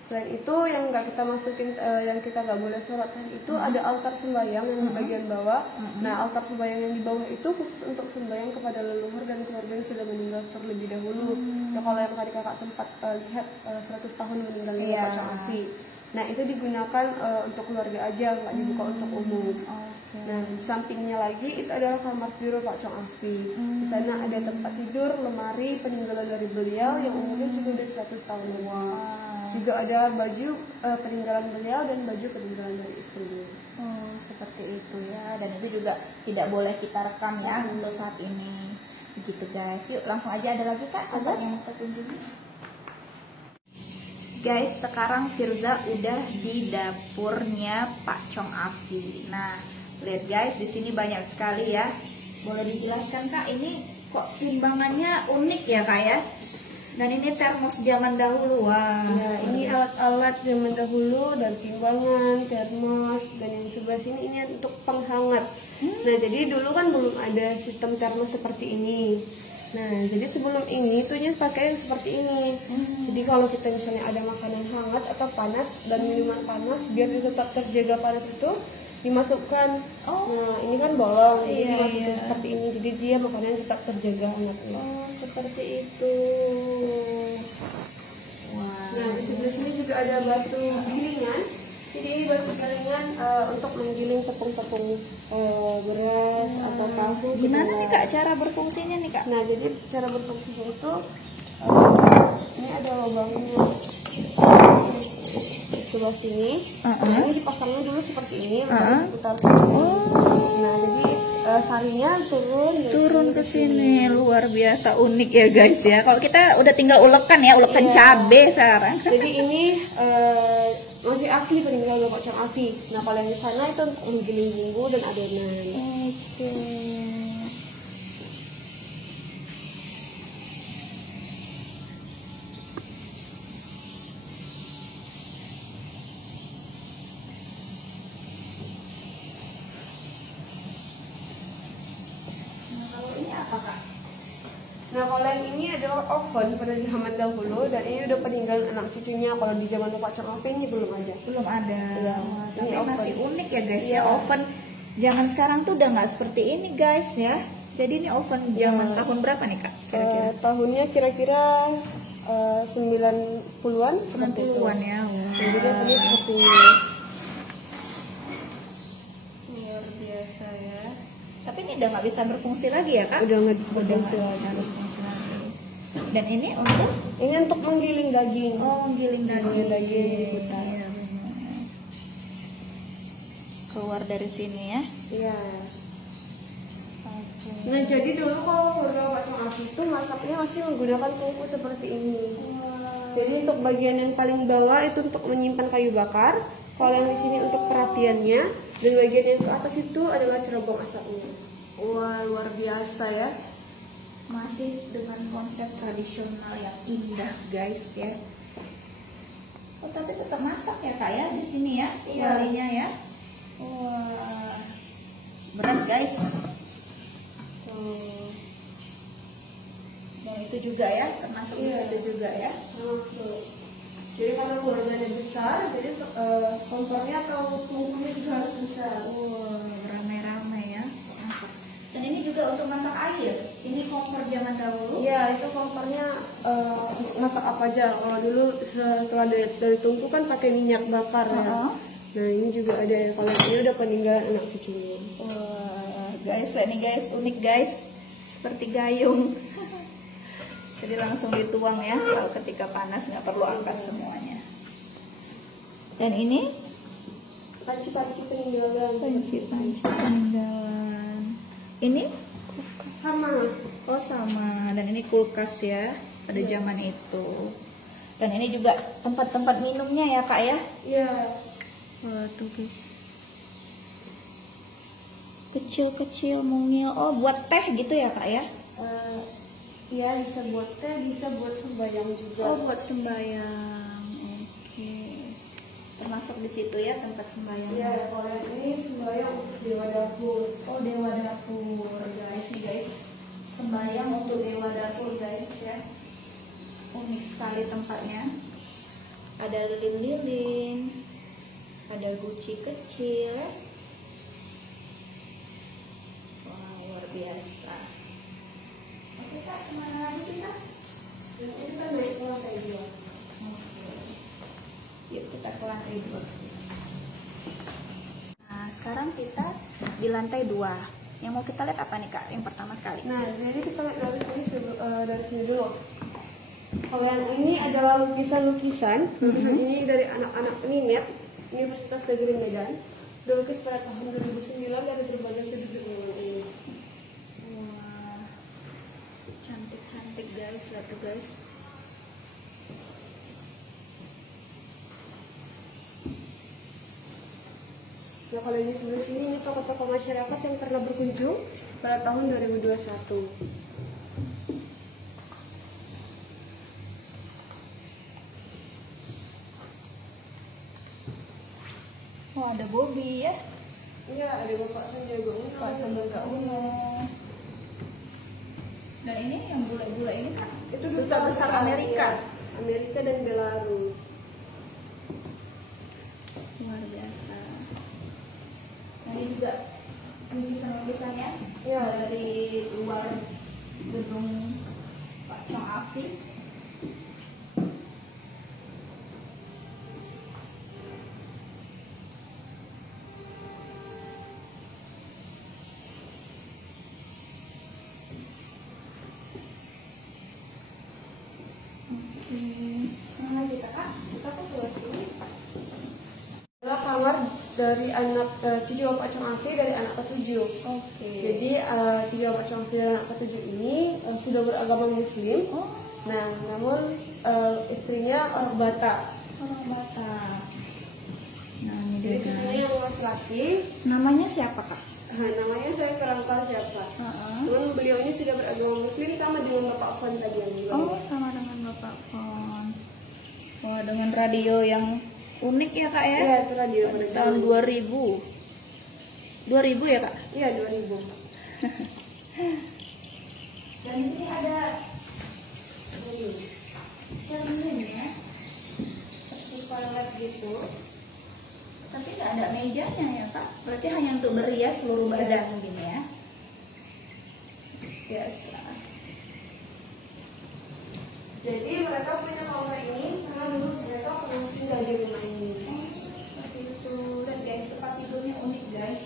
Selain itu yang nggak kita masukin, yang kita nggak boleh sholatkan itu ada altar sembahyang yang di bagian bawah. Nah, altar sembahyang yang di bawah itu khusus untuk sembahyang kepada leluhur dan keluarga yang sudah meninggal terlebih dahulu. Nah, kalau yang tadi kakak sempat lihat 100 tahun meninggalnya Pak Chong Afi. Nah, itu digunakan untuk keluarga aja, nggak dibuka untuk umum. Nah, di sampingnya lagi itu adalah kamar tidur Pak Chong Afi. Di sana ada tempat tidur, lemari peninggalan dari beliau yang umurnya juga udah 100 tahun. Juga ada baju peninggalan beliau dan baju peninggalan dari istrinya. Oh, seperti itu ya. Dan itu juga tidak boleh kita rekam ya untuk saat ini. Begitu guys. Yuk langsung aja, ada lagi Kak ada yang kita tunjukin. Guys, sekarang Firza udah di dapurnya Pak Chong Afi. Nah, lihat guys, di sini banyak sekali ya. Boleh dijelaskan Kak, ini kok timbangannya unik ya Kak ya? Dan ini termos zaman dahulu. Wah. Ya, ini alat-alat zaman dahulu dan timbangan, termos, dan yang sebelah sini ini untuk penghangat. Nah, jadi dulu kan belum ada sistem termos seperti ini. Nah, jadi sebelum ini tuh pakai yang seperti ini. Jadi kalau kita misalnya ada makanan hangat atau panas dan minuman panas, biar tetap terjaga panas itu dimasukkan. Nah, ini kan bolong, jadi dimasukin seperti ini. Jadi dia makanan tetap terjaga hangatnya. Oh, seperti itu. Wah. Nah, di sebelah sini juga ada batu gilingan. Jadi ini batu gilingan untuk menggiling tepung-tepung beras atau tahu. Gimana nih Kak cara berfungsinya nih Kak? Nah, jadi cara berfungsinya itu ini ada lubangnya di sebelah sini. Nah, ini dipasangnya dulu seperti ini, diputar. Nah, jadi sarinya turun Ke sini. Luar biasa unik ya guys ya. Kalau kita udah tinggal ulekan ya, ulekan cabe sekarang. Jadi ini masih asli peninggalan Pak Chong Afi. Nah, kalau yang di sana itu untuk menggiling bumbu dan adonan. Oke. Nah, kalau yang ini adalah oven pada zaman dahulu dan ini udah peninggal anak cucunya. Kalau di zaman Pak Cangkapi ini belum ada. Belum ada. Ya, Tapi ini masih oven. unik ya guys Iya. ya, oven zaman sekarang tuh udah nggak seperti ini guys ya. Jadi ini oven zaman tahun berapa nih kak kira-kira? Tahunnya kira-kira 90-an seperti itu. 90-an ya. Jadi dia punya seperti ini. Luar biasa ya. Tapi ini udah nggak bisa berfungsi lagi ya kak? Udah nggak Udah berfungsi nggak lagi. bisa berfungsi lagi. Dan ini untuk Ini untuk menggiling daging. menggiling daging. Menggiling daging diputar. Iya, benar. Keluar dari sini ya. Iya. Oke. Nah, jadi dulu kalau keluarga Pak Cangkapi itu masaknya masih menggunakan tungku seperti ini. Jadi untuk bagian yang paling bawah itu untuk menyimpan kayu bakar, kalau yang di sini untuk perapiannya, dan bagian yang ke atas itu adalah cerobong asapnya. Wah, luar biasa ya. Masih dengan konsep tradisional yang indah guys ya. Oh, tapi tetap masak ya kak ya di sini ya, Iya. walinya ya. Wah, berat guys. Tuh. Dan itu juga ya, termasuk di Iya. situ juga ya. Masuk. Jadi kalau keluarganya besar, jadi kompornya atau tungkunya juga harus besar. Wah, beramai-ramai ya masak. Dan ini juga untuk masak air. Ini kompor zaman dahulu. Iya, itu kompornya masak apa aja. Kalau dulu setelah dari tungku kan pakai minyak bakar ya. Heeh. Nah, ini juga ada ya. Kalau ini udah peninggalan anak cucunya. Wah, guys, lihat nih guys, unik guys, seperti gayung. Jadi langsung dituang ya, kalau ketika panas nggak perlu angkat semuanya. Dan ini Panci-panci peninggalan. panci-panci peninggalan. Ini Sama. oh sama, dan ini kulkas ya pada zaman itu. Dan ini juga tempat-tempat minumnya ya kak ya. Iya. Wah tuh guys, kecil-kecil mungil. Oh buat teh gitu ya kak ya. Iya, bisa buat teh, bisa buat sembayang juga. Oh buat sembayang, oke. Termasuk di situ ya tempat sembayang. Iya, kalau yang ini sembayang untuk dewa dapur. Oh dewa dapur guys, nih guys. Sembayang untuk dewa dapur guys ya. Unik sekali tempatnya. Ada lilin-lilin, ada guci kecil. Wah luar biasa. Oke kak, kemana lagi kita? Yang ini kan naik ke lantai 2. Yuk kita ke lantai 2. Nah sekarang kita di lantai 2. Yang mau kita lihat apa nih kak? Yang pertama sekali. Nah, jadi kita lihat dari sini dulu. Kalau yang ini adalah lukisan-lukisan. Lukisan ini dari anak-anak Ninet Universitas Negeri Medan. Dilukis pada tahun 2009 dari berbagai sudut dunia ini. Wah, cantik-cantik guys, lihat tuh guys. Nah, kalau di sebelah sini ini tokoh-tokoh masyarakat yang pernah berkunjung pada tahun 2021. Wah ada Bobby ya. Iya, ada Bapak Sandiaga Uno. Pak Sandiaga Uno. Dan ini yang bule-bule ini kan Itu duta besar Amerika. ya. Amerika dan Belarus. Luar biasa. Nah ini juga lukisan-lukisannya Iya. dari luar gedung Pak Cangkapi. Nah, kita kak, kita tuh buat ini. Adalah kamar dari anak cucu Bapak Cangkapi dari anak ketujuh. Oke. Jadi cucu Bapak Cangkapi dari anak ketujuh ini sudah beragama Muslim. Oh, Nah, namun istrinya orang Batak. orang Batak. Nah, ini Jadi dia cucunya guys. yang laki-laki. Namanya siapa kak? Namanya saya kurang tahu siapa. Namun beliau ini sudah beragama Muslim sama dengan Bapak Fon tadi yang bilang. Oh, sama dengan Bapak Fon. Wah, dengan radio yang unik ya kak ya? Iya, itu radio pada Tahun zaman. 2000. 2000 ya kak? Iya, 2000. Dan di sini ada cermin ya, seperti toilet gitu. Tapi nggak ada mejanya ya Kak? Berarti hanya untuk berias seluruh badan gini ya? Biasa. Jadi mereka punya kamar ini karena dulu mereka pernah tinggal di rumah ini. Seperti itu. Dan guys, tempat tidurnya unik guys,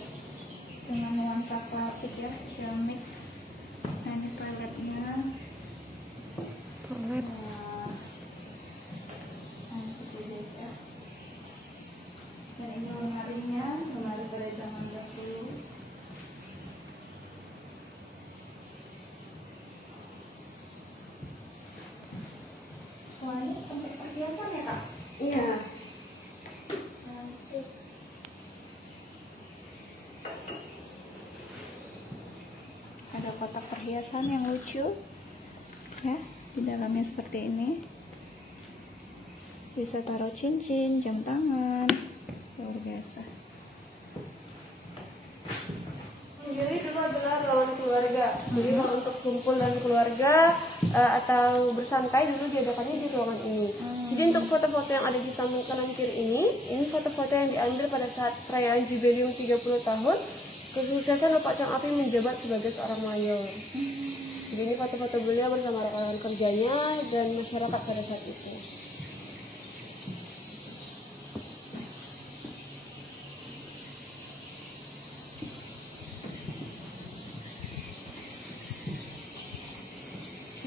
dengan nuansa klasik ya, cermin. Nah ini toiletnya. Toilet. Nah itu guys ya. Dan ini lemarinya, lemari pada zaman dahulu. Wah ini tempat perhiasan ya Kak? Iya. Cantik. Ada kotak perhiasan yang lucu ya, di dalamnya seperti ini. Bisa taruh cincin, jam tangan, luar biasa. Jadi dulu adalah ruangan keluarga. Jadi kalau untuk kumpul dan keluarga atau bersantai dulu diadakannya di ruangan ini. Jadi untuk foto-foto yang ada di samping kanan kiri ini foto-foto yang diambil pada saat perayaan jubileum 30 tahun kesuksesan Bapak Chang Api menjabat sebagai seorang mayor. Jadi ini foto-foto beliau bersama rekan-rekan kerjanya dan masyarakat pada saat itu.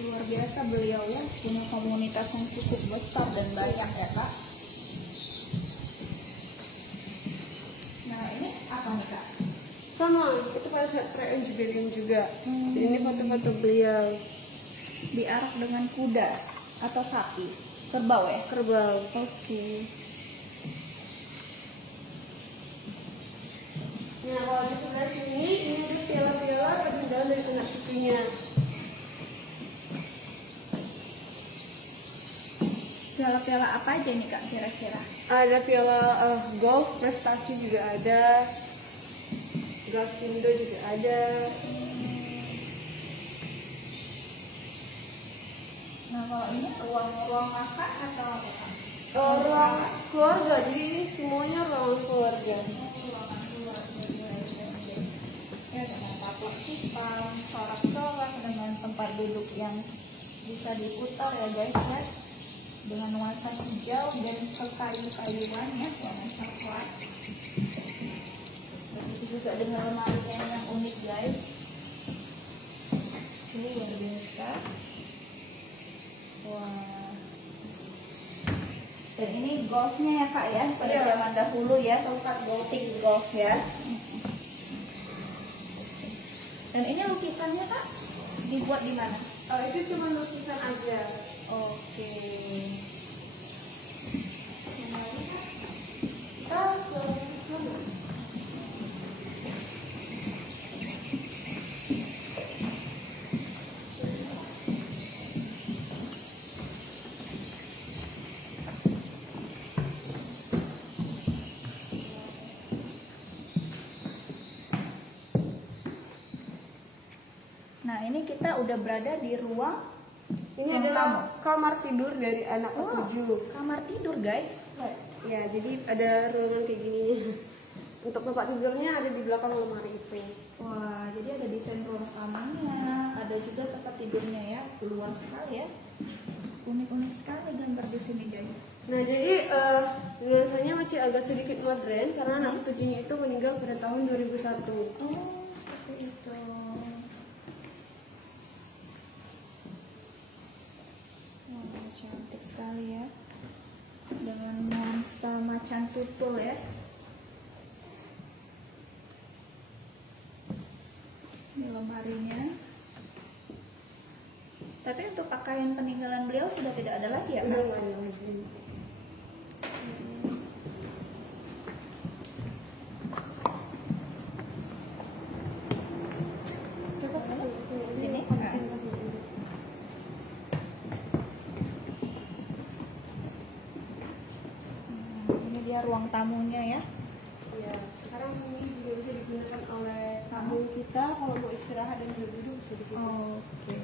Luar biasa beliau ya, punya komunitas yang cukup besar dan banyak ya Kak. Nah ini apa nih Kak? Sama, itu pada saat perayaan jubileum juga. Jadi ini foto-foto beliau. Diarak dengan kuda atau sapi? Kerbau ya? Kerbau. Oke. Nah kalau di sebelah sini ini ada piala-piala peninggalan dari anak cucunya. Piala-piala apa aja nih Kak kira-kira? Ada piala golf prestasi juga ada, Gakindo juga ada. Nah kalau ini ruang makan atau apa Kak? Ruang keluarga, jadi semuanya ruangan keluarga. Ruangan keluarga guys. Ya dengan taplak kipas, sorak-sorak, dengan tempat duduk yang bisa diputar ya guys ya. Dengan nuansa hijau dan kayu-kayuan ya, warna coklat. Begitu juga dengan lemarinya yang unik guys. Ini luar biasa. Wah. Dan ini golfnya ya Kak ya, pada zaman dahulu ya, tempat stick golf ya. Dan ini lukisannya Kak dibuat di mana? Itu cuma lukisan aja. Oke. Nah ini kita udah berada di ruang. Ini adalah kamar tidur dari anak ketujuh. Kamar tidur guys. Ya, jadi ada ruangan kayak gini. Untuk tempat tidurnya ada di belakang lemari itu. Wah, jadi ada desain ruang tamannya, ada juga tempat tidurnya ya, luas sekali ya. Unik-unik sekali gambar di sini guys. Nah, jadi nuansanya masih agak sedikit modern karena anak ketujuhnya itu meninggal pada tahun 2001. Oh, seperti itu. Wah, cantik sekali ya. Dengan nuansa macan tutul ya. Ini lemarinya. Tapi untuk pakaian peninggalan beliau sudah tidak ada lagi ya? Udah nggak ada lagi. Sini. Ini dia ruang tamunya ya. Ya, sekarang ini juga bisa digunakan oleh tamu kita kalau mau istirahat dan duduk bisa di sini. Oke.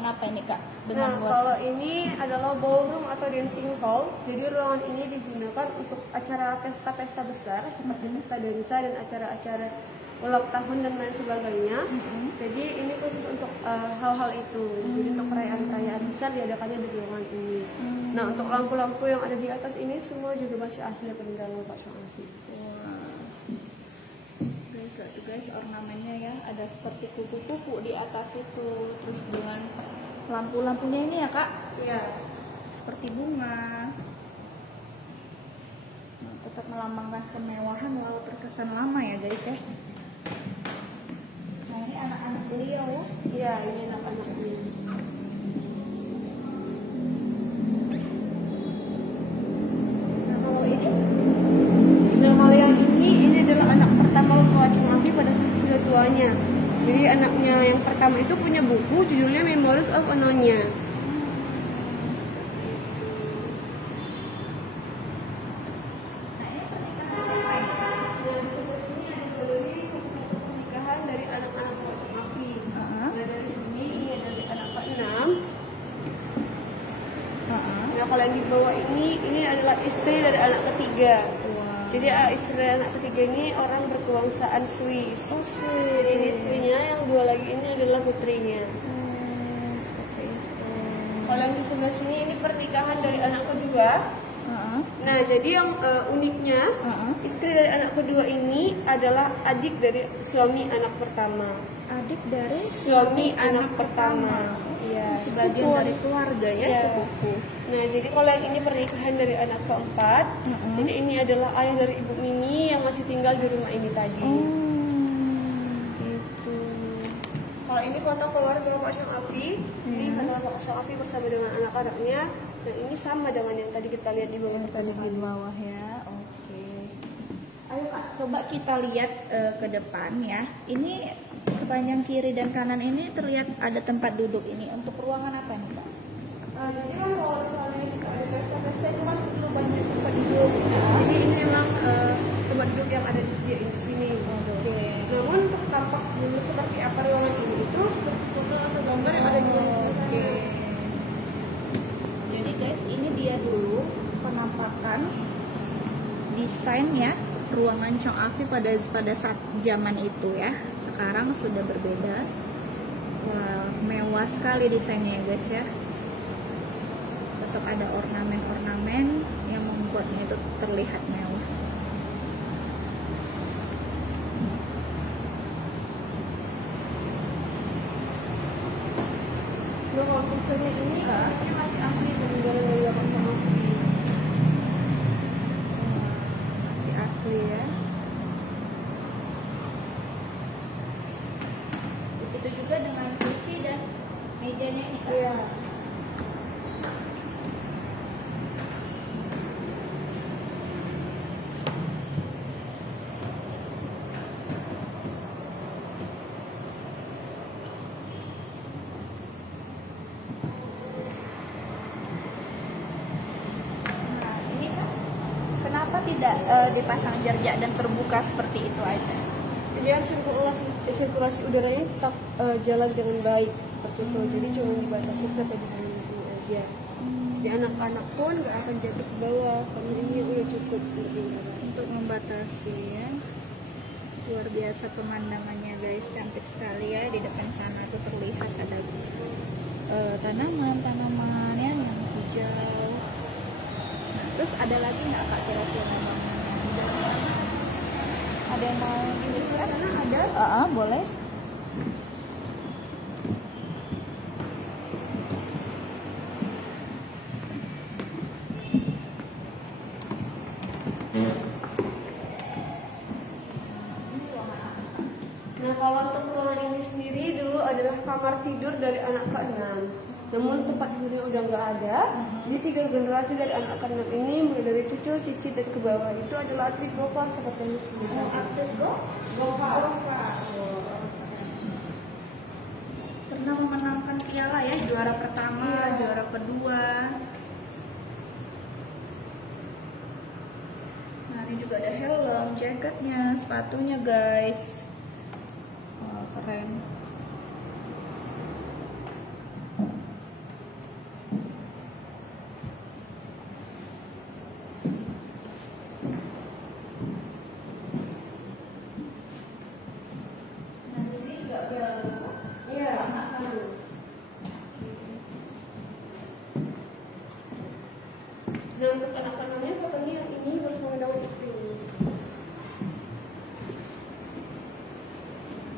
ruangan apa ini Kak? Dengan luas. Kalau ini adalah ballroom atau dancing hall. Jadi ruangan ini digunakan untuk acara pesta-pesta besar seperti pesta dansa dan acara-acara ulang tahun dan lain sebagainya. Jadi ini khusus untuk hal-hal itu. Jadi untuk perayaan-perayaan besar diadakannya di ruangan ini. Nah, untuk lampu-lampu yang ada di atas ini semua juga masih asli peninggalan Pak Chong Afi. Guys, lihat tuh guys ornamennya ya, ada seperti kupu-kupu di atas itu, terus dengan lampu-lampunya ini ya Kak, Iya. seperti bunga. Nah, tetap melambangkan kemewahan walau terkesan lama ya guys ya. Nah ini anak-anak beliau ya. Iya, ini anak-anak ini. Nah kalau ini, Nah, kalau yang ini adalah anak pertama Pak Chong Afi pada saat sudah tuanya. Jadi anaknya yang pertama itu punya buku judulnya Memories of Anonya. Pernikahan dari anak-anak Pak Chong Afi. Nah, dari sini ini dari anak ke-6. Nah, kalau yang di bawah ini adalah istri dari anak ketiga. Jadi istri anak ketiga ini orang berkebangsaan Swiss. oh Jadi ini istrinya, yang dua lagi ini adalah putrinya. seperti itu. Kalau yang di sebelah sini ini pernikahan dari anak kedua. Nah, jadi yang uniknya istri dari anak kedua ini adalah adik dari suami anak pertama. Adik dari Suami anak pertama. Iya. Sebagian dari keluarga ya, Iya. sepupu. Nah, jadi kalau yang ini pernikahan dari anak keempat. Jadi ini adalah ayah dari Ibu Mimi yang masih tinggal di rumah ini tadi. Gitu. Kalau ini foto keluarga Pak Chong Afi. Ini foto Pak Chong Afi bersama dengan anak-anaknya. Dan ini sama dengan yang tadi kita lihat di bawah Tadi di bawah ya, oke. Ayo Kak, coba kita lihat ke depan ya. Ini sepanjang kiri dan kanan ini terlihat ada tempat duduk ini. Untuk ruangan apa nih Kak? Jadi kan kalau misalnya kita ada pesta-pesta itu kan perlu banyak tempat duduk. Jadi ini memang tempat duduk yang ada disediain di sini. Namun untuk tampak dulu seperti apa ruangan ini itu seperti foto atau gambar yang ada di bawah. Jadi guys, ini dia dulu penampakan desainnya ruangan Chong Afi pada saat zaman itu ya. Sekarang sudah berbeda. Wah, mewah sekali desainnya ya guys ya. Tetap ada ornamen-ornamen yang membuatnya itu terlihat mewah. Ruangan fungsinya ini masih asli peninggalan dari Pak Chong Afi. Masih asli ya. Begitu juga dengan kursi dan mejanya ini Kak. Iya. Nah, ini Kak, kenapa tidak dipasang jerjak dan terbuka seperti itu aja? Jadi kan sirkulasi udaranya tetap jalan dengan baik seperti itu. Jadi cuma dibatasi sampai di sini aja. Jadi anak-anak pun nggak akan jatuh ke bawah karena ini udah cukup Untuk membatasi ya. Luar biasa pemandangannya guys, cantik sekali ya. Di depan sana tuh terlihat ada tanaman ya yang hijau. Nah, terus ada lagi nggak Kak kira-kira bangunan? Ada yang mau dilihat? Ada? Boleh. Nah, kalau untuk ruangan ini sendiri dulu adalah kamar tidur dari anak ke-6. Namun tempat tidurnya udah nggak ada. Jadi 3 generasi dari anak ke-6 ini, mulai dari cucu, cicit dan ke bawah itu adalah atlet Gopar seperti yang sudah Atlet Gopar. Pernah memenangkan piala ya, juara pertama, juara kedua. Nah, ini juga ada helm, jaketnya, sepatunya guys. Wah, keren. Iya, anak-anak. Nah, untuk anak-anaknya fotonya yang ini bersama dengan istrinya.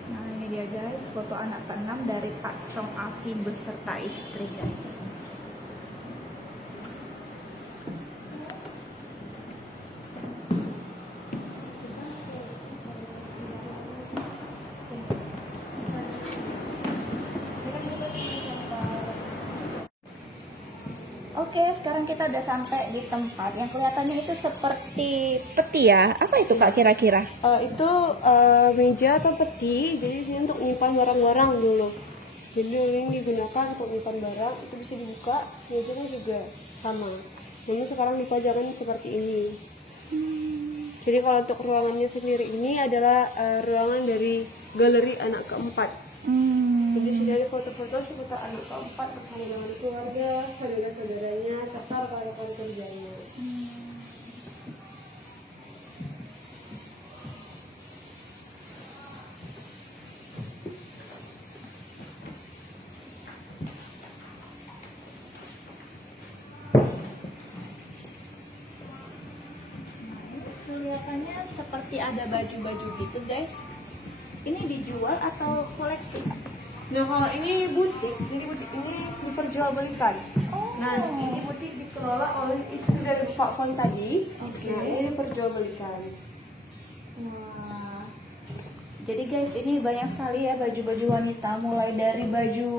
Nah ini dia guys, foto anak keenam dari Pak Chong Afi beserta istri guys. Oke, sekarang kita udah sampai di tempat yang kelihatannya itu seperti peti ya. Apa itu Kak kira-kira? Itu meja atau peti, jadi ini untuk menyimpan barang-barang dulu. Jadi ini digunakan untuk menyimpan barang, itu bisa dibuka, mejanya juga sama. Namun sekarang dipajangkan seperti ini. Jadi kalau untuk ruangannya sendiri ini adalah ruangan dari galeri anak keempat. Jadi sudah ada foto-foto seputar anak keempat bersama dengan keluarga, saudara-saudaranya, serta rekan-rekan kerjanya. Kelihatannya seperti ada baju-baju gitu guys. Ini dijual atau koleksi? Nah kalau ini butik, jadi butik ini diperjualbelikan. Nah ini butik dikelola oleh istri dari Pak Fon tadi. Nah ini diperjualbelikan. Wah. Jadi guys ini banyak sekali ya baju-baju wanita, mulai dari baju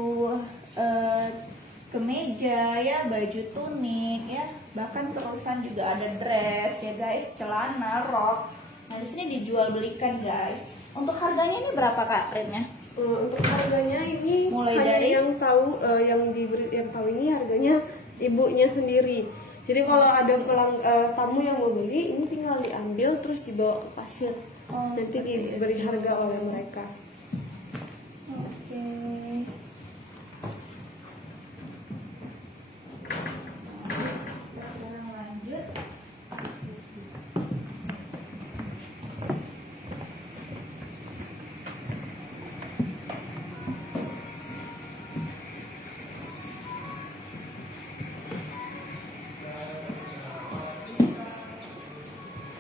kemeja ya, baju tunik ya, bahkan terusan juga ada dress ya guys, celana, rok. Nah di sini dijual belikan guys. Untuk harganya ini berapa Kak rate-nya? Untuk harganya ini Mulai hanya dari yang tahu yang tahu ini harganya ibunya sendiri. Jadi kalau ada tamu yang mau beli, ini tinggal diambil terus dibawa ke kasir. Nanti diberi harga oleh mereka. Oke. Sekarang lanjut.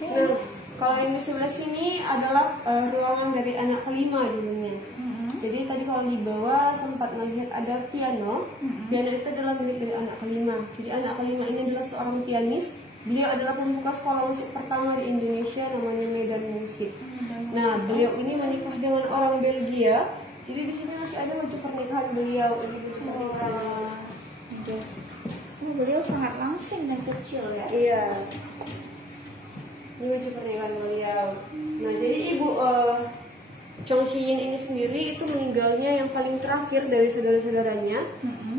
Nah, kalau yang di sebelah sini adalah ruangan dari anak kelima dulunya. Jadi tadi kalau di bawah sempat melihat ada piano. Piano itu adalah milik dari anak kelima. Jadi anak kelima ini adalah seorang pianis. Beliau adalah pembuka sekolah musik pertama di Indonesia, namanya Medan Musik. Nah, beliau ini menikah dengan orang Belgia. Jadi di sini masih ada baju pernikahan beliau. Ini baju pernikahan. Beliau sangat langsing dan kecil ya. Iya. Ini baju pernikahan beliau. Nah, jadi ibu Chong Shiyin ini sendiri itu meninggalnya yang paling terakhir dari saudara-saudaranya.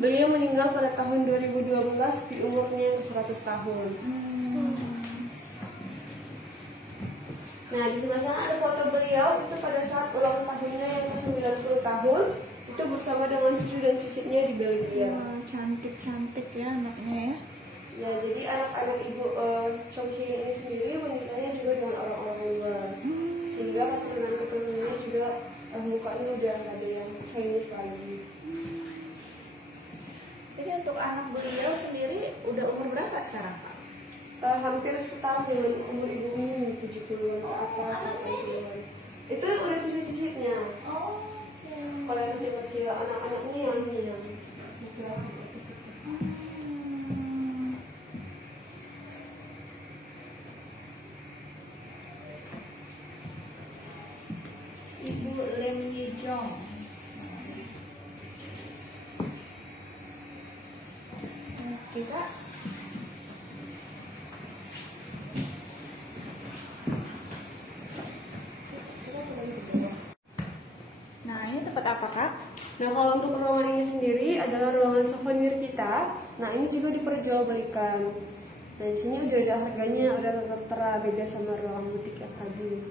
Beliau meninggal pada tahun 2012 di umurnya yang 100 tahun. Nah, di sebelah sana ada foto beliau itu pada saat ulang tahunnya yang ke-90 tahun. Itu bersama dengan cucu dan cicitnya di Belgia. Wah, cantik-cantik ya anaknya ya. Ya, jadi anak-anak ibu Chong Shiyin ini sendiri menikahnya juga dengan orang-orang luar. Sehingga keturunan-keturunannya juga mukanya udah nggak ada yang Chinese lagi. Jadi untuk anak beliau sendiri udah umur berapa sekarang Pak? Hampir setahun dengan umur ibu ini 70-an ke atas, 80-an. Itu udah cucu-cucunya. Oh, Kalau yang kecil-kecil, anak-anaknya yang Ibu Lim Yijong. Oke Kak. Nah ini tempat apa Kak? Nah, kalau untuk ruangan ini sendiri adalah ruangan souvenir kita. Nah, ini juga diperjualbelikan. Nah, di sini udah ada harganya, udah tertera beda sama ruangan butik yang tadi.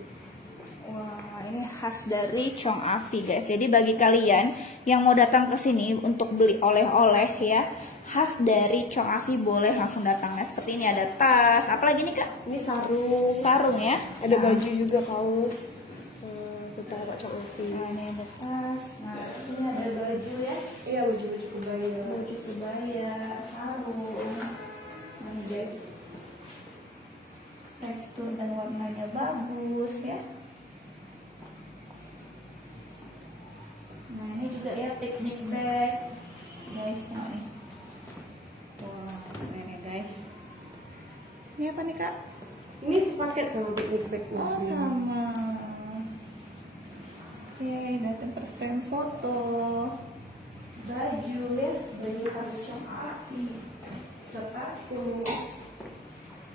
Wah, ini khas dari Chong Afi guys. Jadi bagi kalian yang mau datang ke sini untuk beli oleh-oleh ya, khas dari Chong Afi boleh langsung datang. Nah, seperti ini ada tas, apalagi nih Kak? Ini sarung, Sarung ya. ada baju juga, kaos. Bentar, Pak Chong Afi. Nah, ini ada tas. Nah, sini ada baju ya. Iya, baju-baju kebaya. Baju kebaya, sarung. Nah, guys. Tekstur dan warnanya bagus ya. Nah, ini juga ya picnic bag. Guys, nah ini. Wah, ini guys. Ini apa nih, Kak? Ini sepaket sama picnic bag. Oh, sama. Oke, dan persen foto. Baju ya, baju khas Chong Afi. Sepatu.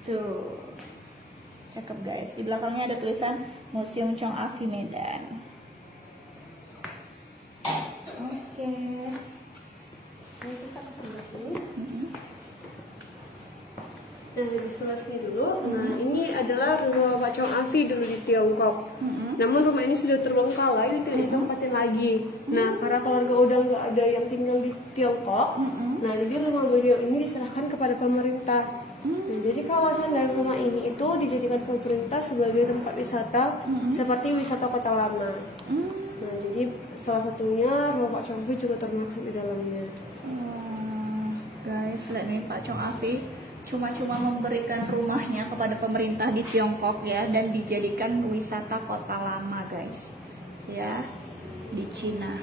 Tuh. Cakep guys. Di belakangnya ada tulisan Museum Chong Afi Medan. Oke. Ini kita ke sebelah dulu. Nah, dari sebelah sini dulu. Nah, ini adalah rumah Pak Chong Afi dulu di Tiongkok. Namun rumah ini sudah terbengkalai, ini tidak ditempatin lagi. Nah, karena keluarga udah nggak ada yang tinggal di Tiongkok, nah jadi rumah beliau ini diserahkan kepada pemerintah. Nah, jadi kawasan dan rumah ini itu dijadikan pemerintah sebagai tempat wisata seperti wisata kota lama. Nah, jadi salah satunya rumah Pak Chong Afi juga termasuk di dalamnya. Guys, lihat nih Pak Chong Afi cuma-cuma memberikan rumahnya kepada pemerintah di Tiongkok ya, dan dijadikan wisata kota lama guys ya di Cina.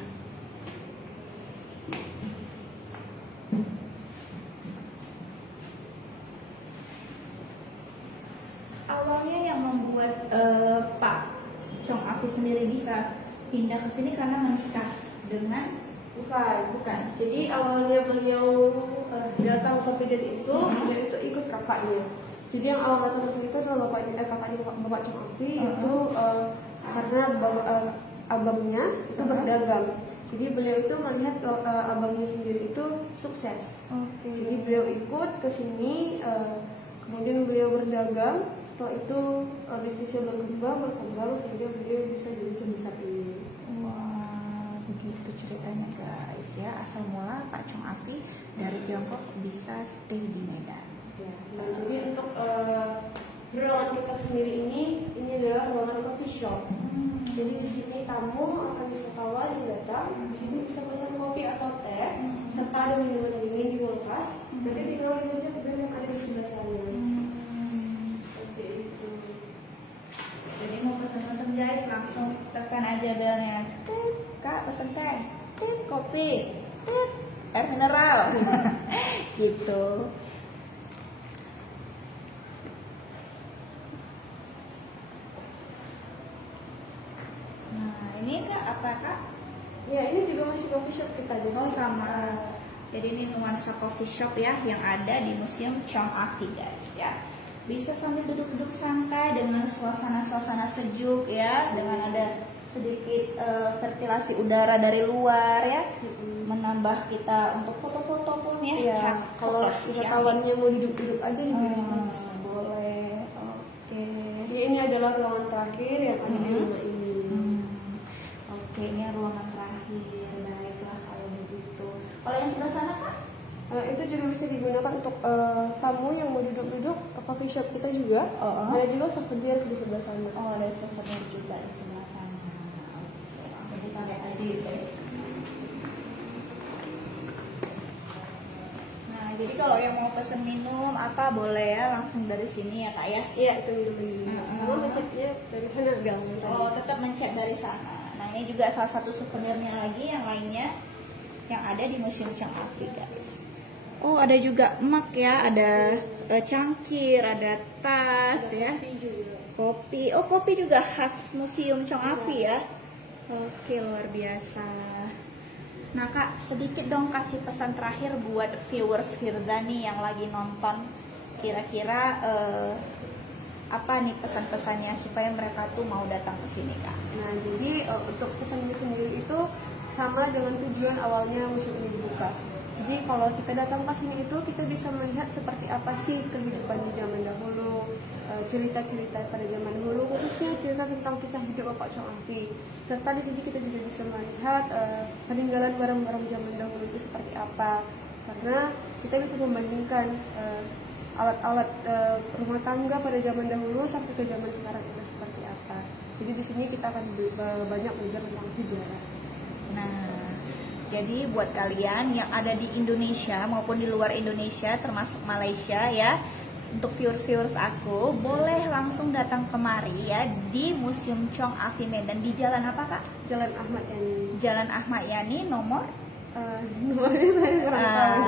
Awalnya yang membuat Pak Chong Afi sendiri bisa pindah ke sini karena menikah dengan Bukan. Jadi awalnya beliau datang ke Medan itu, beliau itu ikut kakaknya. Jadi yang awal datang ke sini itu adalah kakaknya Bapak Chong Afi itu karena abangnya itu berdagang. Jadi beliau itu melihat abangnya sendiri itu sukses. Jadi beliau ikut ke sini, kemudian beliau berdagang. Setelah itu bisnisnya berkembang sehingga beliau bisa jadi sebesar ini. Wah, begitu ceritanya guys ya. Asal mula Pak Chong Afi dari Tiongkok bisa stay di Medan. Ya, nah, jadi untuk ruangan kita sendiri ini adalah ruangan coffee shop. Jadi di sini tamu akan wisatawan yang datang, di sini bisa pesan kopi atau teh, serta ada minuman dingin di kulkas. Nanti tinggal menuju ke band yang ada di sebelah sana. Seperti itu. Jadi mau pesen-pesen guys, langsung tekan aja belnya. Tit, Kak pesen teh. Tit, kopi. Tit, air mineral. Gitu. Nah, ini Kak apa Kak? Ya, ini juga masih coffee shop kita jadi. Oh sama. Jadi ini nuansa coffee shop ya yang ada di Museum Chong Afi guys ya. Bisa sambil duduk-duduk santai dengan suasana-suasana sejuk ya, dengan ada sedikit ventilasi udara dari luar ya, menambah kita untuk foto-foto pun ya. Ya, kalau wisatawannya mau duduk-duduk aja juga bisa. Boleh. Oke. Jadi ini adalah ruangan terakhir yang ada di rumah ini. Oke, ini ruangan terakhir. Baiklah kalau begitu. Kalau yang sebelah sana Kak? Itu juga bisa digunakan untuk tamu yang mau duduk-duduk ke coffee shop kita juga. Ada juga souvenir di sebelah sana. Oh, ada souvenir juga di sebelah sana. Oke, langsung kita lihat aja ya guys. Nah, jadi kalau yang mau pesen minum apa boleh ya langsung dari sini ya Kak ya? Iya, itu minum. Sama mencetnya dari sana gang. Oh, tetap mencet dari sana. Nah, ini juga salah satu souvenirnya lagi yang lainnya yang ada di Museum Chong Afi guys. Oh, ada juga mug ya, ada cangkir, ada tas ya. Kopi. Oh, kopi juga khas Museum Chong Afi ya. Oke, luar biasa. Nah Kak, sedikit dong kasih pesan terakhir buat viewers Firza nih yang lagi nonton. Kira-kira apa nih pesan-pesannya supaya mereka tuh mau datang ke sini Kak? Nah, jadi untuk pesannya sendiri itu sama dengan tujuan awalnya museum ini dibuka. Jadi kalau kita datang ke sini itu kita bisa melihat seperti apa sih kehidupan di zaman dahulu, cerita-cerita pada zaman dahulu, khususnya cerita tentang kisah hidup Bapak Chong Afi. Serta di sini kita juga bisa melihat peninggalan barang-barang zaman dahulu itu seperti apa. Karena kita bisa membandingkan alat-alat rumah tangga pada zaman dahulu sampai ke zaman sekarang itu seperti apa. Jadi di sini kita akan banyak belajar tentang sejarah. Nah, jadi buat kalian yang ada di Indonesia maupun di luar Indonesia, termasuk Malaysia ya, untuk viewers aku, boleh langsung datang kemari ya di Museum Chong Afi Medan. Di jalan apa, Kak? Jalan Ahmad Yani. Jalan Ahmad Yani nomor Nomornya saya kurang tahu.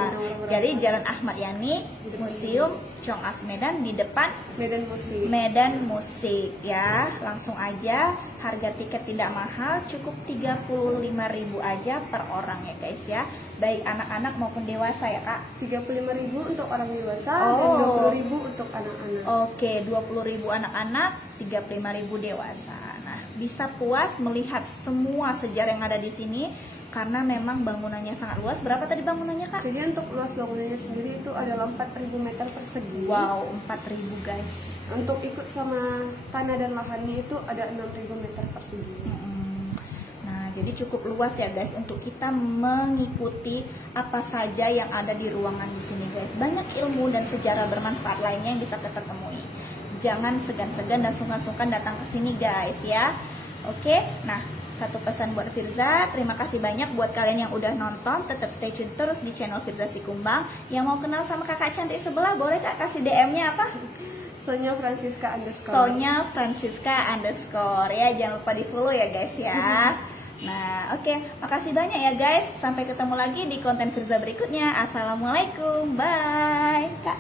jadi Jalan Ahmad Yani, Museum Chong Afi Medan, di depan Medan Musik. Medan Musik ya. Langsung aja, harga tiket tidak mahal, cukup 35.000 aja per orang ya guys ya. Baik anak-anak maupun dewasa ya, Kak. 35.000 untuk orang dewasa Oh. dan 20.000 untuk anak-anak. Oke, 20.000 anak-anak, 35.000 dewasa. Nah, bisa puas melihat semua sejarah yang ada di sini karena memang bangunannya sangat luas. Berapa tadi bangunannya, Kak? Jadi untuk luas bangunannya sendiri itu adalah 4.000 meter persegi. Wow, 4.000 guys. Untuk ikut sama tanah dan lahannya itu ada 6.000 meter persegi. Nah, jadi cukup luas ya guys untuk kita mengikuti apa saja yang ada di ruangan di sini guys. Banyak ilmu dan sejarah bermanfaat lainnya yang bisa kita temui. Jangan segan-segan dan sungkan-sungkan datang ke sini guys ya. Oke, nah satu pesan buat Firza, terima kasih banyak buat kalian yang udah nonton. Tetap stay tune terus di channel Firza Sikumbang. Yang mau kenal sama kakak cantik sebelah, boleh Kak kasih DM-nya apa? Sonya Francisca _ Sonya Francisca _ ya, jangan lupa di follow ya guys ya. Nah oke, makasih banyak ya guys. Sampai ketemu lagi di konten Firza berikutnya. Assalamualaikum, bye Kak.